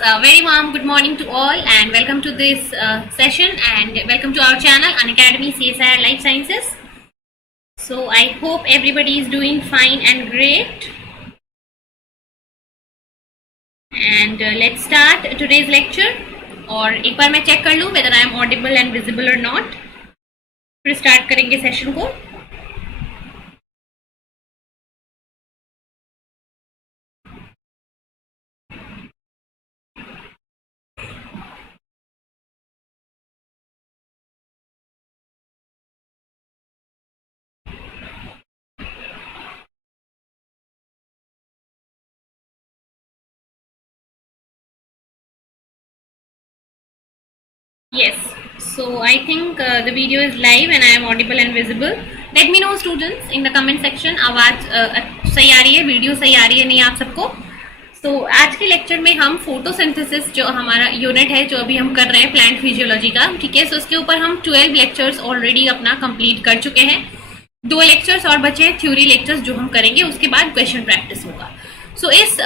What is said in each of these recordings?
Very warm good morning to all and welcome to this session and welcome to our channel Unacademy CSIR Life Sciences. So I hope everybody is doing fine and great. And let's start today's lecture. और एक बार मैं check कर लूँ whether I am audible and visible or not. फिर start करेंगे session को. Yes, so I think the video is live and I am audible and visible. Let me know students in the comment section. आवाज सही आ रही है, video सही आ रही है नहीं आप सबको. So आज के लेक्चर में हम फोटोसिंथेसिस जो हमारा यूनिट है जो अभी हम कर रहे हैं प्लांट फिजियोलॉजी का, ठीक है. सो इसके ऊपर हम 12 लेक्चर्स ऑलरेडी अपना कंप्लीट कर चुके हैं. 2 लेक्चर्स और बचे हैं थ्योरी लेक्चर्स जो हम करेंगे, उसके बाद क्वेश्चन प्रैक्टिस होगा. सो इस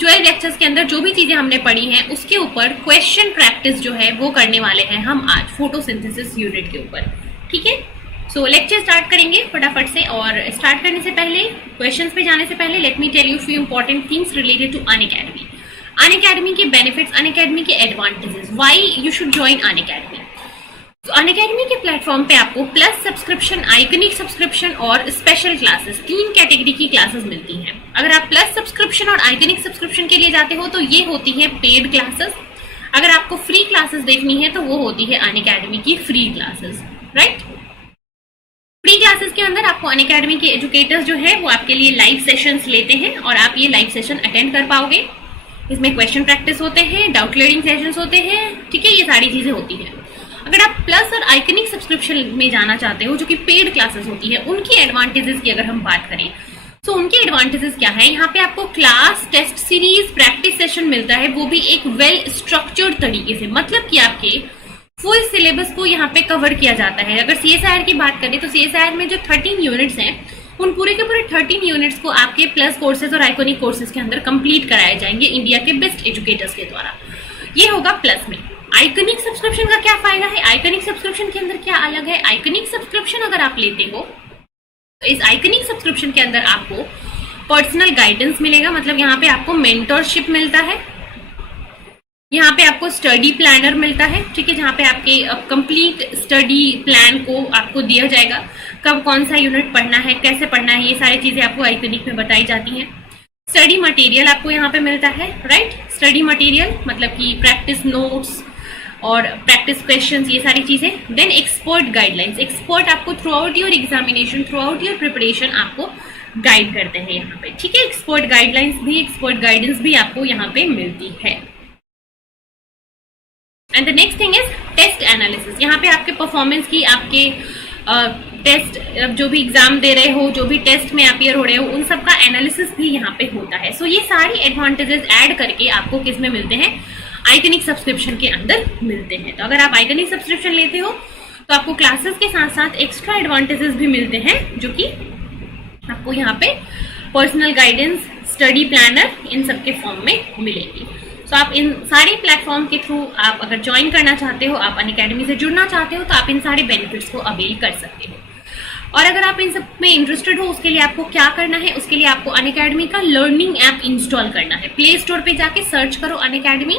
12 लेक्चर्स के अंदर जो भी चीजें हमने पढ़ी हैं उसके ऊपर क्वेश्चन प्रैक्टिस जो है वो करने वाले हैं हम आज फोटोसिंथेसिस यूनिट के ऊपर, ठीक है. सो लेक्चर स्टार्ट करेंगे फटाफट से. और स्टार्ट करने से पहले, क्वेश्चंस पे जाने से पहले, let me tell you few important things related to Unacademy. Unacademy के बेनिफिट्स, अनअकैडमी के advantages, why you should join Unacademy. तो अनअकैडमी के प्लेटफॉर्म पे आपको प्लस सब्सक्रिप्शन, आइकनिक सब्सक्रिप्शन और स्पेशल क्लासेस, 3 कैटेगरी की क्लासेस मिलती हैं. अगर आप प्लस सब्सक्रिप्शन और आइकनिक सब्सक्रिप्शन के लिए जाते हो तो ये होती है पेड क्लासेस. अगर आपको फ्री क्लासेस देखनी है तो वो होती है अनअकैडमी की free classes, right. Free classes के अंदर आपको अनअकैडमी के एजुकेटर्स जो है वो आपके लिए लाइव सेशंस लेते हैं और आप ये लाइव सेशन अटेंड कर पाओगे. इसमें क्वेश्चन प्रैक्टिस होते हैं, डाउट क्लियरिंग सेशंस होते हैं, ठीक है. ये सारी चीजें होती हैं. अगर आप प्लस और आइकनिक सब्सक्रिप्शन में जाना चाहते हो जो कि पेड क्लासेस होती है, उनकी एडवांटेजेस की अगर हम बात करें तो उनके एडवांटेजेस क्या है. यहाँ पे आपको class, test series, practice session मिलता है, वो भी एक वेल स्ट्रक्चर्ड तरीके से. मतलब कि आपके फुल सिलेबस को यहाँ पे कवर किया जाता है. अगर सीएसआईआर की बात करें तो सीएसआईआर में जो 13 यूनिट्स हैं उन पूरे के पूरे 13 यूनिट्स को आपके प्लस कोर्सेज और आइकनिक कोर्सेज के अंदर कंप्लीट कराए जाएंगे इंडिया के बेस्ट एजुकेटर्स के द्वारा. ये होगा प्लस में. आइकनिक सब्सक्रिप्शन का क्या फायदा है, आइकनिक सब्सक्रिप्शन के अंदर क्या अलग है. आइकनिक सब्सक्रिप्शन अगर आप लेते हो तो इस आइकनिक सब्सक्रिप्शन के अंदर आपको पर्सनल गाइडेंस मिलेगा. मतलब यहाँ पे आपको मेंटरशिप मिलता है, यहाँ पे आपको स्टडी प्लानर मिलता है, ठीक है. जहाँ पे आपके कंप्लीट स्टडी प्लान को आपको दिया जाएगा, कब कौन सा यूनिट पढ़ना है, कैसे पढ़ना है, ये सारी चीजें आपको आइकनिक में बताई जाती हैं. स्टडी मटेरियल आपको यहाँ पे मिलता है, राइट. स्टडी मटेरियल मतलब कि प्रैक्टिस नोट्स और प्रैक्टिस क्वेश्चंस, ये सारी चीजें. देन एक्सपर्ट गाइडलाइंस, एक्सपर्ट आपको throughout your examination, throughout your preparation आपको गाइड करते हैं यहाँ पे, ठीक है. एक्सपर्ट गाइडलाइंस भी, एक्सपर्ट गाइडेंस भी आपको यहाँ पे मिलती है. And the next thing is test analysis. यहाँ पे आपके परफॉर्मेंस की, आपके टेस्ट, जो भी एग्जाम दे रहे हो, जो भी टेस्ट में अपियर हो रहे हो, उन सब का एनालिसिस भी यहाँ पे होता है. सो ये सारी एडवांटेजेस ऐड करके आपको किस में मिलते हैं, आइकनिक सब्सक्रिप्शन के अंदर मिलते हैं. तो अगर आप आइकनिक सब्सक्रिप्शन लेते हो तो आपको क्लासेस के साथ साथ एक्स्ट्रा एडवांटेजेस भी मिलते हैं जो कि आपको यहाँ पे पर्सनल गाइडेंस, स्टडी प्लानर, इन सब के फॉर्म में मिलेगी. सो आप इन सारे प्लेटफॉर्म के थ्रू आप अगर ज्वाइन करना चाहते हो, आप अनअकैडमी से जुड़ना चाहते हो तो आप इन सारे बेनिफिट्स को अवेल कर सकते हो. और अगर आप इन सब में इंटरेस्टेड हो उसके लिए आपको क्या करना है, उसके लिए आपको अनअकैडमी का लर्निंग ऐप इंस्टॉल करना है. प्ले स्टोर पे जाके सर्च करो अनअकैडमी,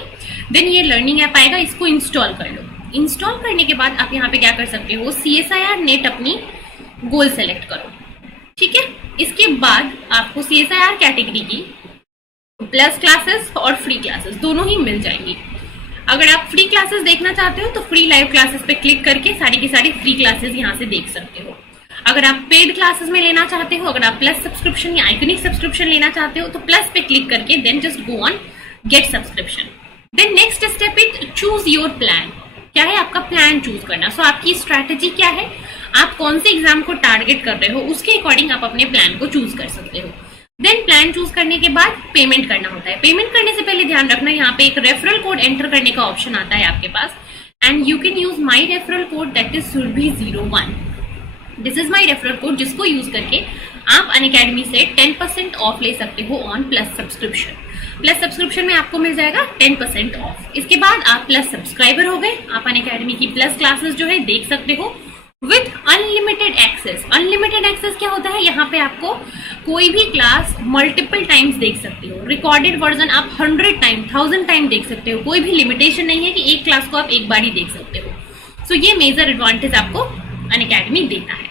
देन ये लर्निंग ऐप आएगा, इसको इंस्टॉल कर लो. इंस्टॉल करने के बाद आप यहाँ पे क्या कर सकते हो, सीएसआईआर नेट अपनी गोल सेलेक्ट करो, ठीक है. इसके बाद आपको सीएसआईआर कैटेगरी की प्लस क्लासेस और फ्री क्लासेस दोनों ही मिल जाएंगी. अगर आप फ्री क्लासेस देखना चाहते हो तो फ्री लाइव क्लासेस पे क्लिक करके सारी की सारी फ्री क्लासेस यहाँ से देख सकते हो. अगर आप पेड क्लासेस में लेना चाहते हो, अगर आप प्लस सब्सक्रिप्शन या आइकनिक सब्सक्रिप्शन लेना चाहते हो तो प्लस पे क्लिक करके then just go on get subscription. Then next step is choose your plan. क्या है, आपका प्लान चूज करना. सो आपकी स्ट्रैटेजी क्या है, आप कौन से एग्जाम को टारगेट कर रहे हो, उसके अकॉर्डिंग आप अपने प्लान को चूज कर सकते हो. देन प्लान चूज करने के बाद पेमेंट करना होता है. पेमेंट करने से पहले ध्यान रखना, यहाँ पे एक रेफरल कोड एंटर करने का ऑप्शन आता है आपके पास, and you can use my referral code, that is सुरभि01. This is my referral code जिसको यूज करके आप अनअकैडमी से 10% ऑफ ले सकते हो on plus subscription. Plus subscription में आपको मिल जाएगा 10% ऑफ। इसके बाद आप प्लस सब्सक्राइबर हो गए, आप अनअकैडमी की प्लस क्लासेस जो है देख सकते हो with unlimited access. Unlimited access क्या होता है, यहाँ पे आपको कोई भी क्लास मल्टीपल टाइम्स देख सकते हो, रिकॉर्डेड वर्जन आप 100 टाइम 1000 टाइम देख सकते हो, कोई भी लिमिटेशन नहीं है कि एक क्लास को आप एक बार ही देख सकते हो। सो ये मेजर एडवांटेज आपको अनअकैडमी देता है।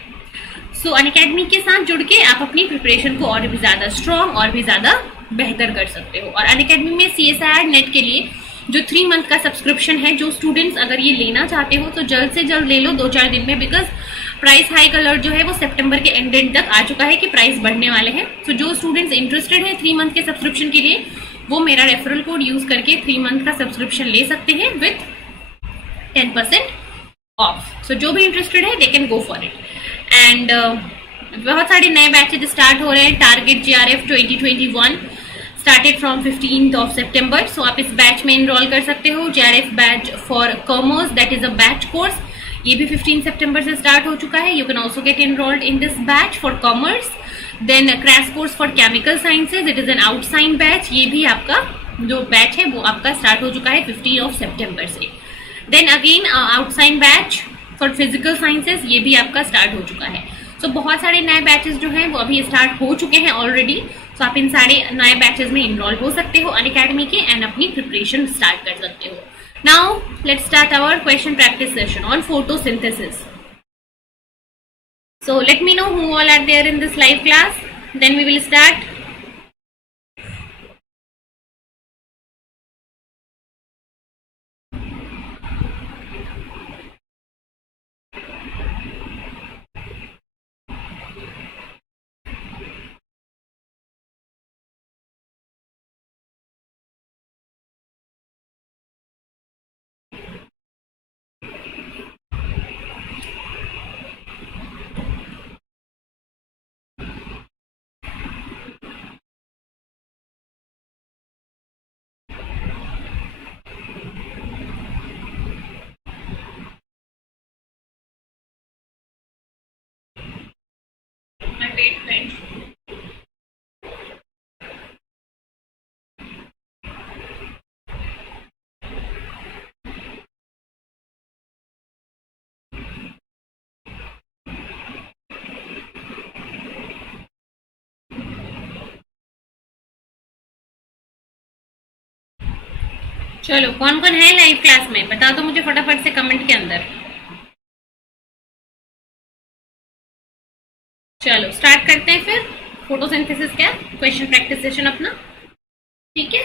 सो अनअकैडमी के साथ जुड़ के आप अपनी प्रिपरेशन को और भी ज्यादा स्ट्रॉन्ग और भी ज्यादा बेहतर कर सकते हो। और अनअकैडमी में CSIR नेट के लिए जो 3 मंथ का सब्सक्रिप्शन है, जो स्टूडेंट्स अगर ये लेना चाहते हो तो जल्द से जल्द ले लो 2-4 दिन में, बिकॉज प्राइस हाइक अलर्ट जो है वो सितंबर के एंड तक आ चुका है कि प्राइस बढ़ने वाले हैं। तो जो स्टूडेंट्स इंटरेस्टेड है 3 मंथ के सब्सक्रिप्शन के लिए, वो मेरा रेफरल कोड यूज करके 3 मंथ का सब्सक्रिप्शन ले सकते हैं विथ 10% ऑफ। सो जो भी इंटरेस्टेड है they can go for it. And बहुत सारे नए बैचेज स्टार्ट हो रहे हैं। Target GRF 2021 started from 15th of September। So आप इस बैच में इनरोल कर सकते हो। GRF batch for commerce, that is a batch course, ये भी 15 सितंबर से स्टार्ट हो चुका है। You can also get enrolled in this batch for commerce. Then crash course for chemical sciences, it is an outside batch, ये भी आपका जो बैच है वो आपका स्टार्ट हो चुका है 15 of September से। Then again outside batch for physical sciences, ये भी आपका स्टार्ट हो चुका है। सो बहुत सारे नए बैचेस जो हैं वो अभी स्टार्ट हो चुके हैं ऑलरेडी। सो आप इन सारे नए बैचेस में इनरोल हो सकते हो अनअकैडमी के एंड अपनी प्रिपरेशन स्टार्ट कर सकते हो। Now let's start our question practice session on photosynthesis. So let me know who all are there in this live class, then we will start. My wait friend. चलो कौन कौन है live class में बता दो मुझे फटाफट से कमेंट के अंदर। चलो स्टार्ट करते हैं फिर फोटोसिंथेसिस का क्वेश्चन प्रैक्टिस सेशन अपना, ठीक है।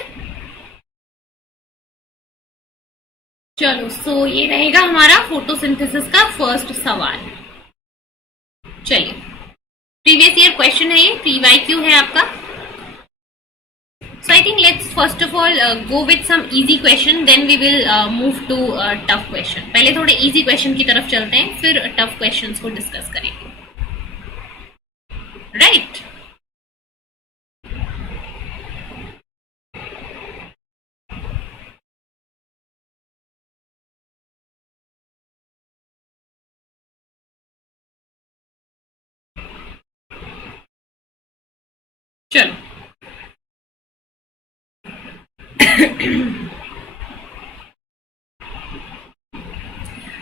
चलो सो ये रहेगा हमारा फोटोसिंथेसिस का फर्स्ट सवाल। चलिए प्रीवियस ईयर क्वेश्चन है ये, PYQ है आपका। So I think let's first of all go with some easy question, then we will move to tough question. पहले थोड़े easy question की तरफ चलते हैं, फिर tough questions को discuss करेंगे, right? चलो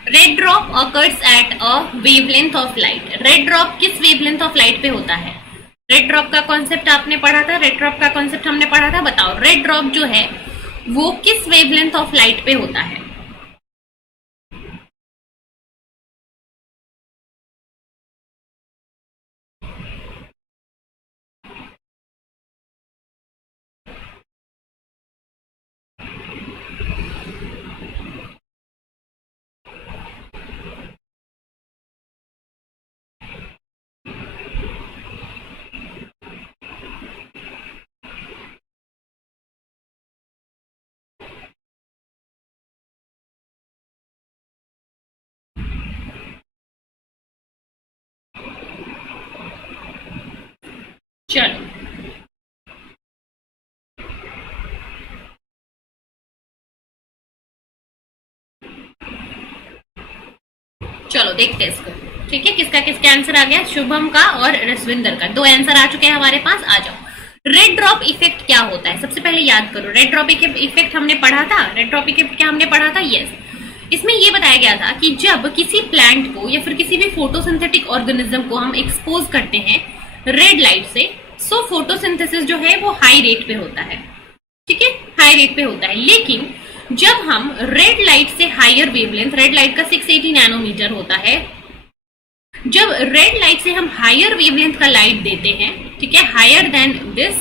red drop occurs at a wavelength of light. Red drop किस वेवलेंथ ऑफ लाइट पे होता है? रेड ड्रॉप का कॉन्सेप्ट आपने पढ़ा था, रेड ड्रॉप का कॉन्सेप्ट हमने पढ़ा था। बताओ रेड ड्रॉप जो है वो किस वेवलेंथ ऑफ लाइट पे होता है? चलो चलो देखते हैं इसको, ठीक है। किसका किसका आंसर आ गया? शुभम का और रसविंदर का, 2 आंसर आ चुके हैं हमारे पास। आ जाओ रेड ड्रॉप इफेक्ट क्या होता है, सबसे पहले याद करो। रेड ड्रॉप इफेक्ट हमने पढ़ा था, रेड ड्रॉप इफेक्ट क्या हमने पढ़ा था, यस। इसमें ये बताया गया था कि जब किसी प्लांट को या फिर किसी भी फोटोसिंथेटिक ऑर्गेनिज्म को हम एक्सपोज करते हैं रेड लाइट से, सो फोटोसिंथेसिस जो है वो हाई रेट पे होता है, ठीक है, हाई रेट पे होता है। लेकिन जब हम रेड लाइट से हायर वेवलेंथ, रेड लाइट का 680 नैनोमीटर होता है, जब रेड लाइट से हम हायर वेवलेंथ का लाइट देते हैं, ठीक है, higher than this,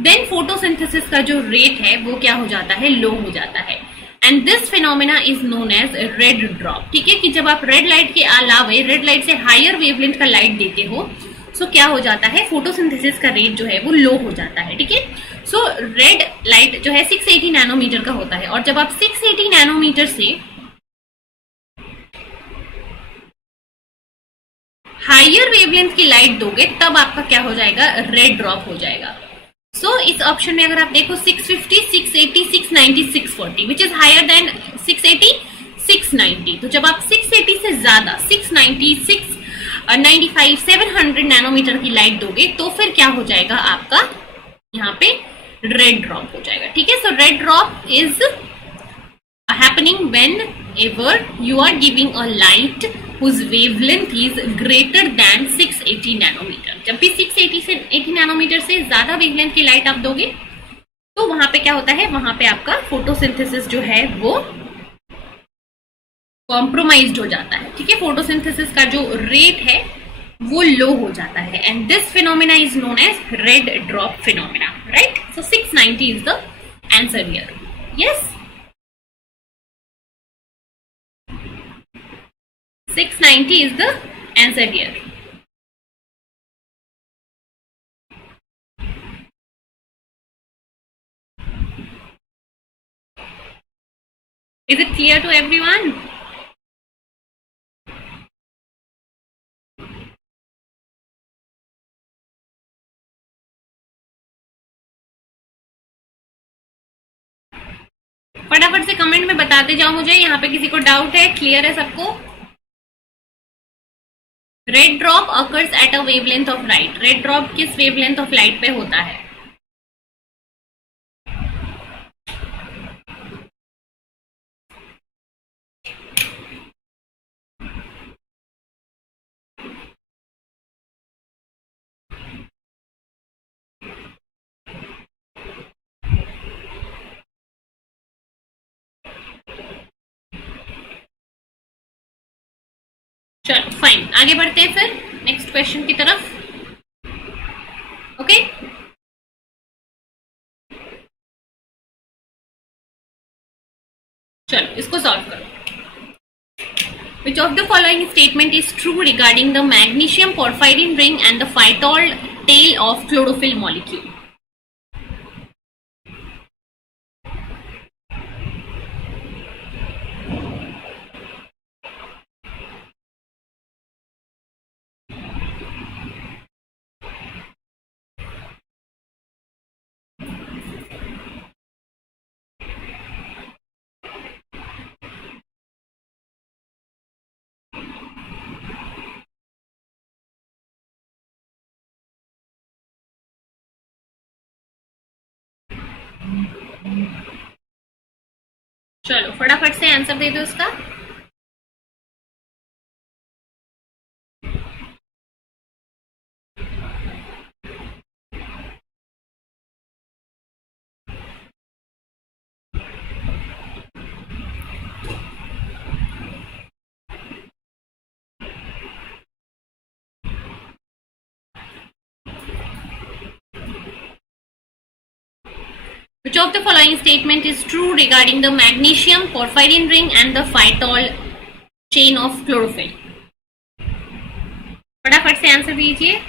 then photosynthesis का जो रेट है वो क्या हो जाता है, लो हो जाता है। And this phenomena is known as red drop, ठीक है, कि जब आप रेड लाइट के अलावा रेड लाइट से हायर वेवलेंथ का लाइट देते हो, सो क्या हो जाता है, फोटोसिंथेसिस का रेट जो है वो लो हो जाता है, ठीक है। सो रेड लाइट जो है 680 नैनोमीटर का होता है, और जब आप 680 नैनोमीटर से हायर वेवलेंथ की लाइट दोगे तब आपका क्या हो जाएगा, रेड ड्रॉप हो जाएगा। सो इस ऑप्शन में अगर आप देखो 650, 680, 690, 640 विच इज हायर देन 680, 690, तो जब आप 680 से ज्यादा 690, 695, 700 नैनोमीटर की लाइट दोगे तो फिर क्या हो जाएगा, आपका यहाँ पे रेड ड्रॉप हो जाएगा, ठीक है। So red drop is happening whenever you are giving a light whose wavelength is greater than 680 nanometre. जब भी 680 से 80 नैनोमीटर से ज्यादा वेवलेंथ की लाइट आप दोगे तो वहां पे क्या होता है, वहां पे आपका फोटोसिंथेसिस जो है वो कॉम्प्रोमाइज्ड हो जाता है, ठीक है, फोटोसिंथेसिस का जो रेट है वो लो हो जाता है। And this phenomena is known as red drop phenomena, right. So 690 is the answer here, yes. 690 is the answer here. Is it clear to everyone? फटाफट से कमेंट में बताते जाओ मुझे, यहाँ पे किसी को डाउट है, क्लियर है सबको? Red drop occurs at a wavelength of light, red drop किस वेवलेंथ ऑफ लाइट पे होता है? चलो फाइन, आगे बढ़ते हैं फिर नेक्स्ट क्वेश्चन की तरफ। ओके, चलो इसको सॉल्व करो। Which of the following statement is true regarding the magnesium porphyrin ring and the phytol tail of chlorophyll molecule? चलो फटाफट से आंसर दे दो इसका। Which of the following statement is true regarding the magnesium porphyrin ring and the phytol chain of chlorophyll? फटाफट से answer दीजिए।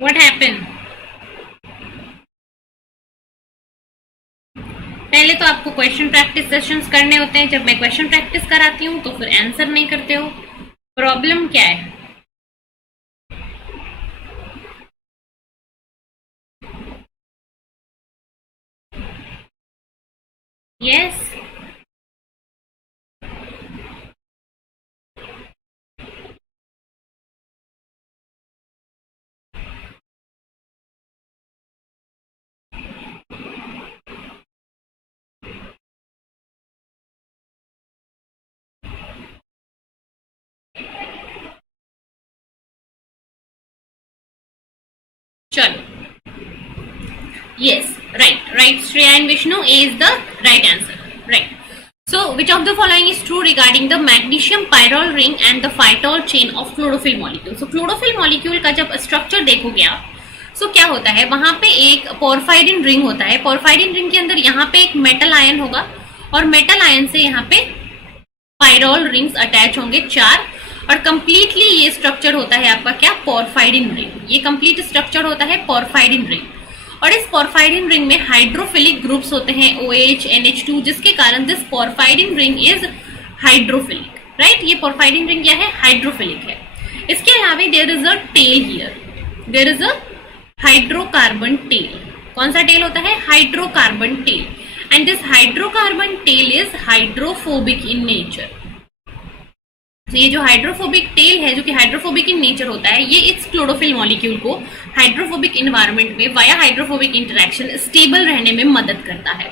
What happened? पहले तो आपको क्वेश्चन प्रैक्टिस सेशंस करने होते हैं, जब मैं क्वेश्चन प्रैक्टिस कराती हूँ तो फिर आंसर नहीं करते हो, प्रॉब्लम क्या है? यस, चलो, yes, right, Shreya and Vishnu, A is the right answer, right. So which of the following is true regarding the magnesium pyrrole ring and the phytol chain of chlorophyll molecule? So chlorophyll molecule का जब structure देखोगे आप, so क्या होता है, वहां पे एक पोरफायरिन रिंग होता है, पोरफायरिन रिंग के अंदर यहाँ पे एक मेटल आयन होगा और मेटल आयन से यहाँ पे पायरोल रिंग्स अटैच होंगे 4, और कंप्लीटली ये स्ट्रक्चर होता है आपका क्या, पोरफायरिन रिंग। ये कंप्लीट स्ट्रक्चर होता है पोरफायरिन रिंग, और इस पोरफायरिन रिंग में हाइड्रोफिलिक ग्रुप्स होते हैं OH, NH2, जिसके कारण this porphyrin ring is hydrophilic, right. ये पोरफायरिन रिंग क्या है, हाइड्रोफिलिक है। इसके अलावा there is a tail here, there is a hydrocarbon tail. कौन सा टेल होता है, hydrocarbon tail, and this hydrocarbon tail is hydrophobic in nature. तो ये जो हाइड्रोफोबिक टेल है, जो कि हाइड्रोफोबिक इन नेचर होता है, ये इस क्लोरोफिल मॉलिक्यूल को हाइड्रोफोबिक इन्वायरमेंट में वाया हाइड्रोफोबिक इंटरेक्शन स्टेबल रहने में मदद करता है,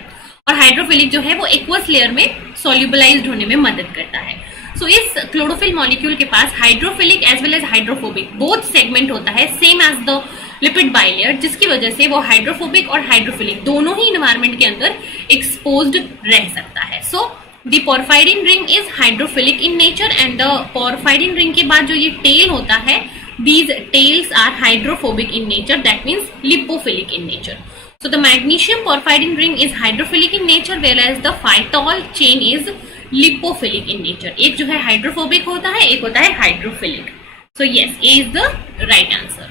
और हाइड्रोफिलिक जो है वो एक्वस लेयर में सोल्यूबलाइज्ड होने में मदद करता है। सो इस क्लोरोफिल मॉलिक्यूल के पास hydrophilic as well as hydrophobic both segment होता है, same as the lipid bilayer, जिसकी वजह से वो हाइड्रोफोबिक और हाइड्रोफिलिक दोनों ही इन्वायरमेंट के अंदर एक्सपोज्ड रह सकता है। So the porphyrin ring is hydrophilic in nature, and the porphyrin ring के बाद जो ये टेल होता है, these tails are hydrophobic in nature, that means lipophilic in nature. So the magnesium porphyrin ring is hydrophilic in nature, whereas the phytol chain is lipophilic in nature. एक जो है hydrophobic होता है, एक होता है hydrophilic. So yes, A is the right answer.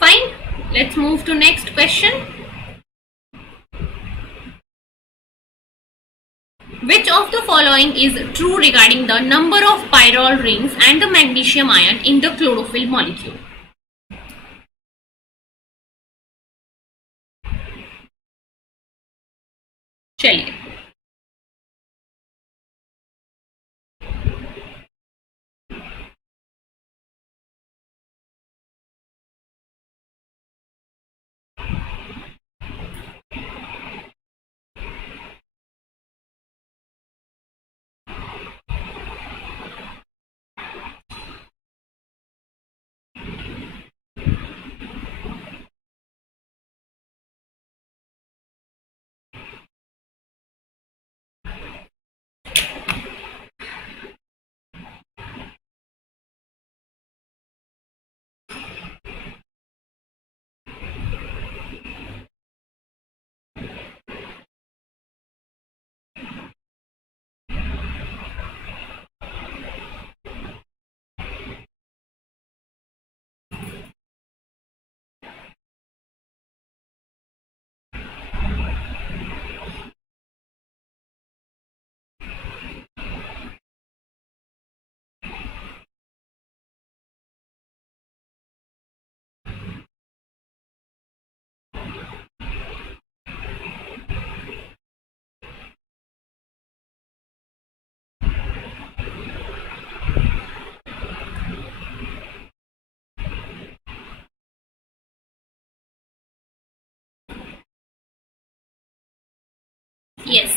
Fine, let's move to next question. Which of the following is true regarding the number of pyrrole rings and the magnesium ion in the chlorophyll molecule? चलिए, yes.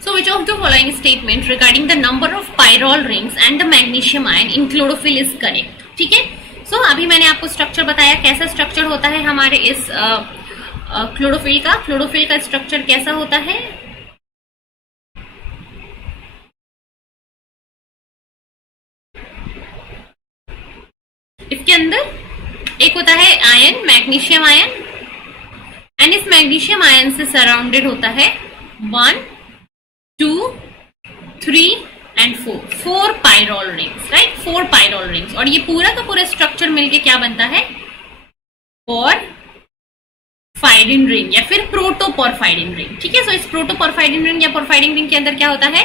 So which of the following statement regarding the number of pyrrole rings and the magnesium ion in chlorophyll is correct? ठीक है। So अभी मैंने आपको structure बताया, कैसा structure होता है हमारे इस क्लोरोफिल का स्ट्रक्चर कैसा होता है। इसके अंदर एक होता है आयन, मैग्नीशियम आयन, एंड इस मैग्नीशियम आयन से सराउंडेड होता है 1, 2, 3 and 4 pyrrole rings, right, 4 pyrrole rings. और ये पूरा का पूरा स्ट्रक्चर मिलके क्या बनता है, पोरफायरिन रिंग या फिर प्रोटोपोरफायरिन रिंग। ठीक है, सो इस प्रोटोपोरफायरिन रिंग या पोरफायरिन रिंग के अंदर क्या होता है,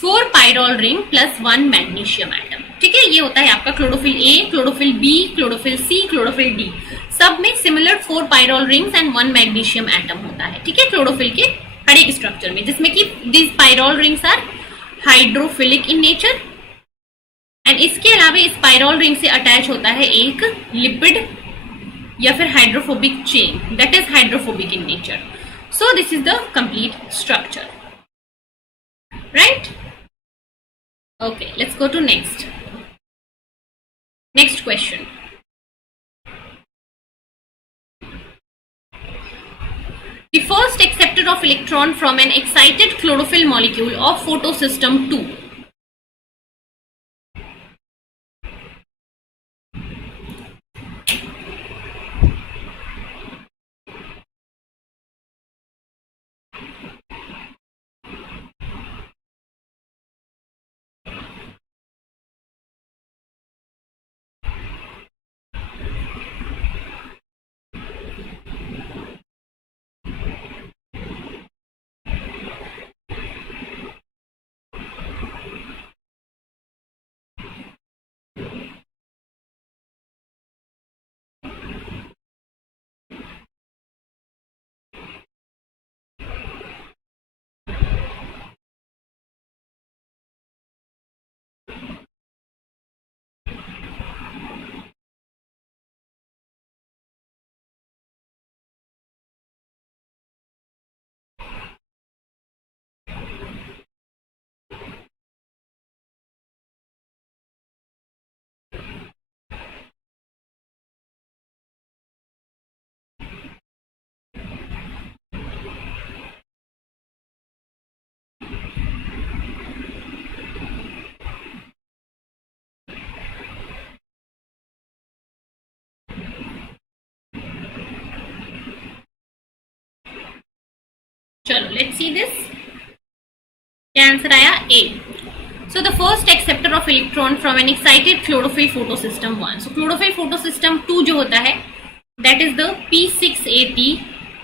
4 pyrrole ring plus 1 magnesium atom. ठीक है, ये होता है आपका chlorophyll A, chlorophyll B, chlorophyll C, chlorophyll D, सब में similar 4 pyrrole rings and 1 magnesium atom होता है। ठीक है, क्लोरोफिल के हर एक स्ट्रक्चर में, जिसमें कि these pyrrole rings are hydrophilic in nature and इसके अलावा स्पाइरल रिंग से अटैच होता है एक लिपिड या फिर hydrophobic chain that is hydrophobic in nature. So this is the complete structure, right? Okay, let's go to next question. The first acceptor of electron from an excited chlorophyll molecule of photosystem 2. चलो let's see this. क्या answer आया? A. So the first acceptor of electron from an excited chlorophyll photosystem 1. So chlorophyll photosystem 2 जो होता है that is the P6AT.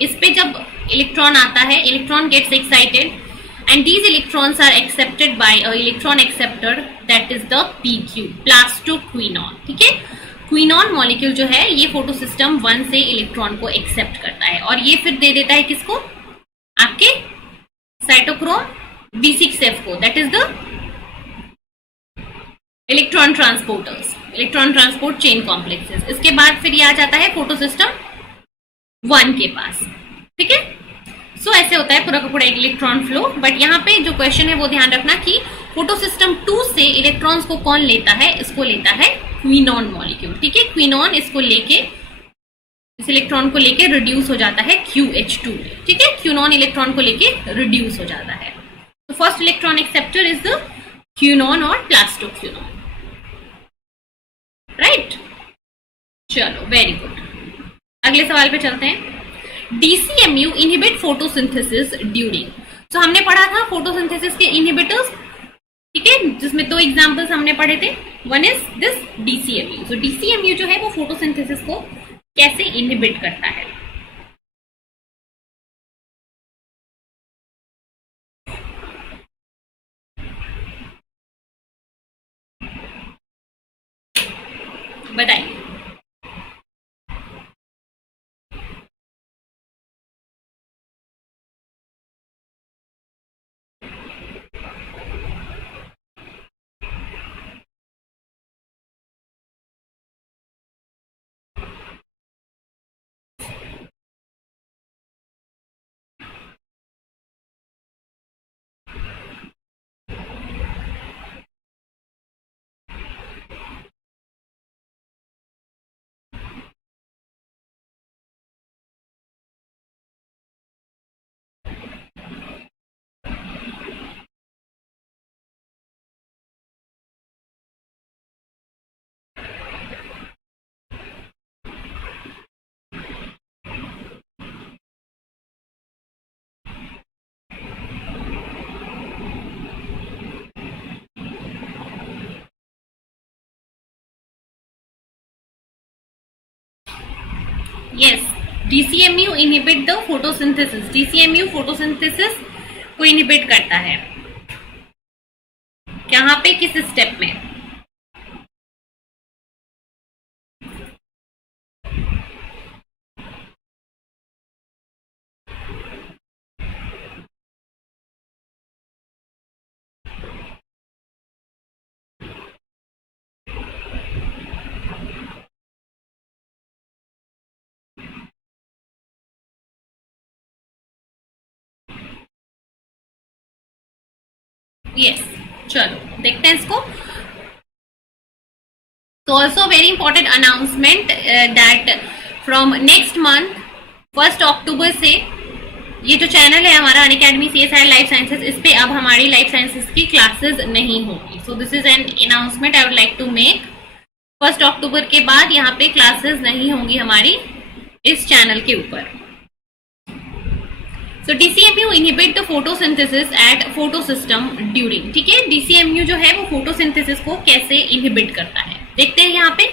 इस पे जब electron आता है, electron gets excited and these electrons are accepted by a electron acceptor that is the PQ, plastoquinone. ठीक है, क्विनॉन मॉलिक्यूल जो है ये फोटोसिस्टम 1 से इलेक्ट्रॉन को एक्सेप्ट करता है और ये फिर दे देता है किसको? आपके साइटोक्रोम B6F को, that is the electron transporters, electron transport chain complexes. इसके बाद फिर ये आ जाता है फोटोसिस्टम 1 के पास. ठीक है, सो ऐसे होता है पूरा का पूरा इलेक्ट्रॉन फ्लो. बट यहाँ पे जो क्वेश्चन है वो ध्यान रखना कि फोटोसिस्टम 2 से इलेक्ट्रॉन्स को कौन लेता है? इसको लेता है क्विनॉन मॉलिक्यूल. ठीक है, क्विनॉन इसको लेके, इस इलेक्ट्रॉन को लेके रिड्यूस हो जाता है QH2. ठीक है, क्विनॉन इलेक्ट्रॉन को लेके रिड्यूस हो जाता है. तो first electron acceptor is the quinone और प्लास्टोक्विनॉन, राइट? चलो, वेरी गुड. अगले सवाल पे चलते हैं. DCMU inhibit photosynthesis during. तो हमने पढ़ा था फोटोसिंथेसिस के इनहिबिटर्स, ठीक है, जिसमें 2 एग्जांपल्स हमने पढ़े थे. One is this DCMU. तो DCMU जो है वो फोटोसिंथेसिस को कैसे इनहिबिट करता है? बताइए. Yes, DCMU inhibit the photosynthesis. DCMU photosynthesis को इनहिबिट करता है. यहाँ पे किस स्टेप में? यस, चलो देखते हैं इसको। तो also very important announcement that from next month 1 अक्टूबर से ये जो चैनल है हमारा अनअकैडमी CSIR लाइफ साइंसेज, इस पे अब हमारी लाइफ साइंसेज की क्लासेस नहीं होगी। So this is an announcement I would like to make. 1 अक्टूबर के बाद यहाँ पे क्लासेस नहीं होंगी हमारी इस चैनल के ऊपर। So DCMU inhibit the photosynthesis at photosystem during, ठीक है। DCMU जो है वो फोटोसिंथेसिस को कैसे इनहिबिट करता है देखते हैं यहाँ पे।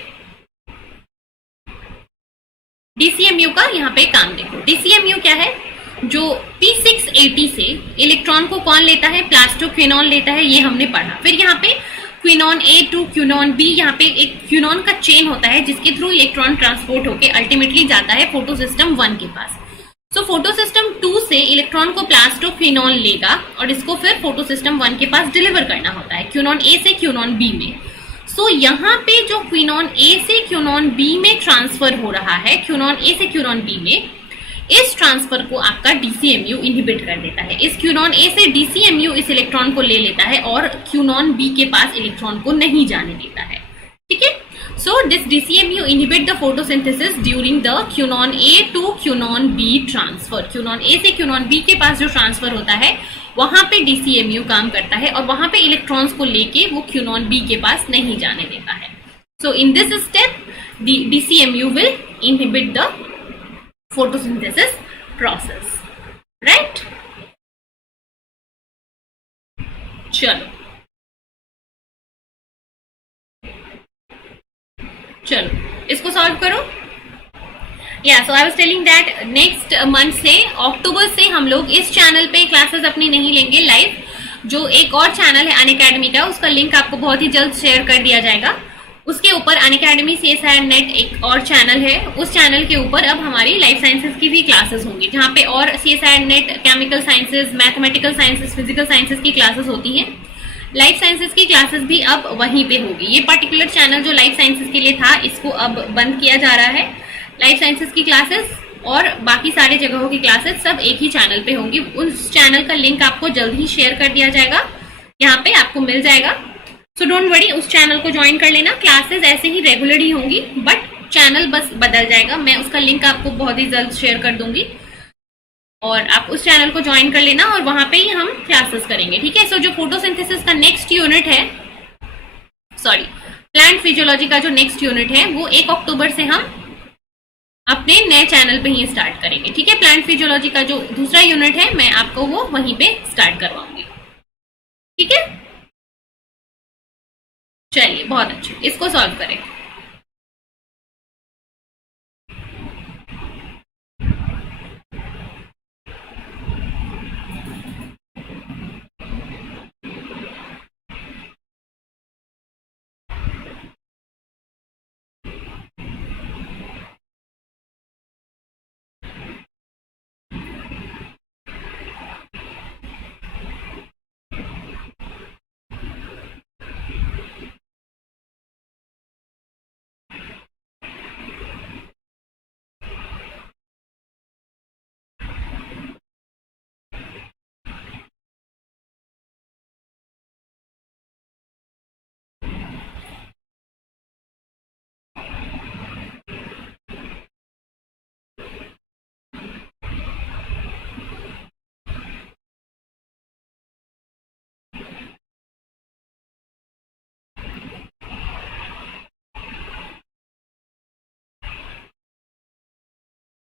DCMU का यहाँ पे काम देखो। DCMU क्या है, जो P680 से इलेक्ट्रॉन को कौन लेता है, प्लास्टोक्विनोन लेता है, ये हमने पढ़ा। फिर यहाँ पे quinone A to quinone B, यहाँ पे एक क्विनोन का चेन होता है जिसके थ्रू इलेक्ट्रॉन ट्रांसपोर्ट होकर अल्टीमेटली जाता है फोटोसिस्टम 1 के पास। सो फोटोसिस्टम 2 से इलेक्ट्रॉन को प्लास्टोक्विनोन लेगा और इसको फिर फोटोसिस्टम 1 के पास डिलीवर करना होता है क्विनोन A से क्विनोन B में। सो यहाँ पे जो क्विनोन A से क्विनोन B में ट्रांसफर हो रहा है, क्विनोन A से क्विनोन B में, इस ट्रांसफर को आपका DCMU इनहिबिट कर देता है। इस क्विनोन A से DCMU इस इलेक्ट्रॉन को ले लेता है और क्विनोन B के पास इलेक्ट्रॉन को नहीं जाने देता है, ठीक है। So this DCMU inhibit the photosynthesis during the quinone A to quinone B transfer. Quinone A से क्विनोन B के पास जो ट्रांसफर होता है वहां पे DCMU काम करता है और वहां पे इलेक्ट्रॉन्स को लेके वो क्विनोन B के पास नहीं जाने देता है। So in this step DCMU will inhibit the photosynthesis process, right? चलो इसको सॉल्व करो। या so I was telling that next month से अक्टूबर से हम लोग इस चैनल पे क्लासेस अपनी नहीं लेंगे लाइव। जो एक और चैनल है अनअकैडमी का, उसका लिंक आपको बहुत ही जल्द शेयर कर दिया जाएगा। उसके ऊपर अनअकैडमी CSIR नेट एक और चैनल है, उस चैनल के ऊपर अब हमारी लाइफ साइंसेज की भी क्लासेस होंगी, जहाँ पे और CSIR net chemical sciences, mathematical sciences, physical sciences की क्लासेस होती हैं। लाइफ साइंसेज की क्लासेस भी अब वहीं पे होगी। ये पर्टिकुलर चैनल जो लाइफ साइंसेज के लिए था, इसको अब बंद किया जा रहा है। लाइफ साइंसेज की क्लासेस और बाकी सारे जगहों की क्लासेस सब एक ही चैनल पे होंगी। उस चैनल का लिंक आपको जल्द ही शेयर कर दिया जाएगा, यहाँ पे आपको मिल जाएगा। सो डोंट वरी, उस चैनल को ज्वाइन कर लेना। क्लासेस ऐसे ही रेगुलर ही होंगी, बट चैनल बस बदल जाएगा। मैं उसका लिंक आपको बहुत ही जल्द शेयर कर दूंगी और आप उस चैनल को ज्वाइन कर लेना और वहां पे ही हम क्लासेस करेंगे, ठीक है। सो जो फोटोसिंथेसिस का नेक्स्ट यूनिट है, सॉरी प्लांट फिजियोलॉजी का जो नेक्स्ट यूनिट है, वो 1 अक्टूबर से हम अपने नए चैनल पे ही स्टार्ट करेंगे, ठीक है। प्लांट फिजियोलॉजी का जो दूसरा यूनिट है, मैं आपको वो वहीं पे स्टार्ट करवाऊंगी, ठीक है। चलिए बहुत अच्छे, इसको सॉल्व करें।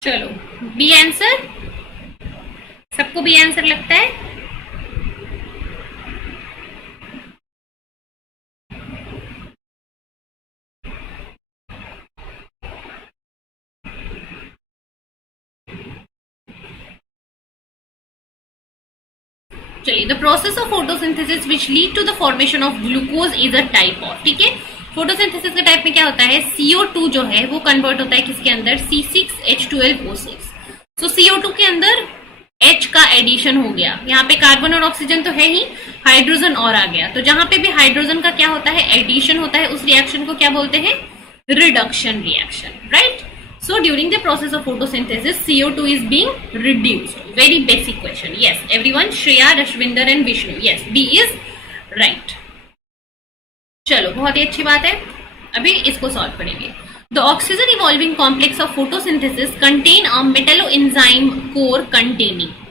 चलो बी आंसर, सबको बी आंसर लगता है? चलिए, the process of photosynthesis which lead to the formation of glucose is a type of, ठीक है। फोटोसिंथेसिस के टाइप में क्या होता है, CO2 जो है वो कन्वर्ट होता है किसके अंदर, C6H12O6। सो CO2 के अंदर H का एडिशन हो गया, यहाँ पे कार्बन और ऑक्सीजन तो है ही, हाइड्रोजन और आ गया। तो जहां पे भी हाइड्रोजन का क्या होता है, एडिशन होता है, उस रिएक्शन को क्या बोलते हैं, reduction reaction, right. So during the process of photosynthesis, CO2 is being reduced. Very basic question. Yes, everyone. Shreya, Rashvinder and Vishnu. Yes, B is right. चलो बहुत ही अच्छी बात है, अभी इसको सॉल्व करेंगे। The oxygen evolving complex of photosynthesis contain a metalloenzyme core containing.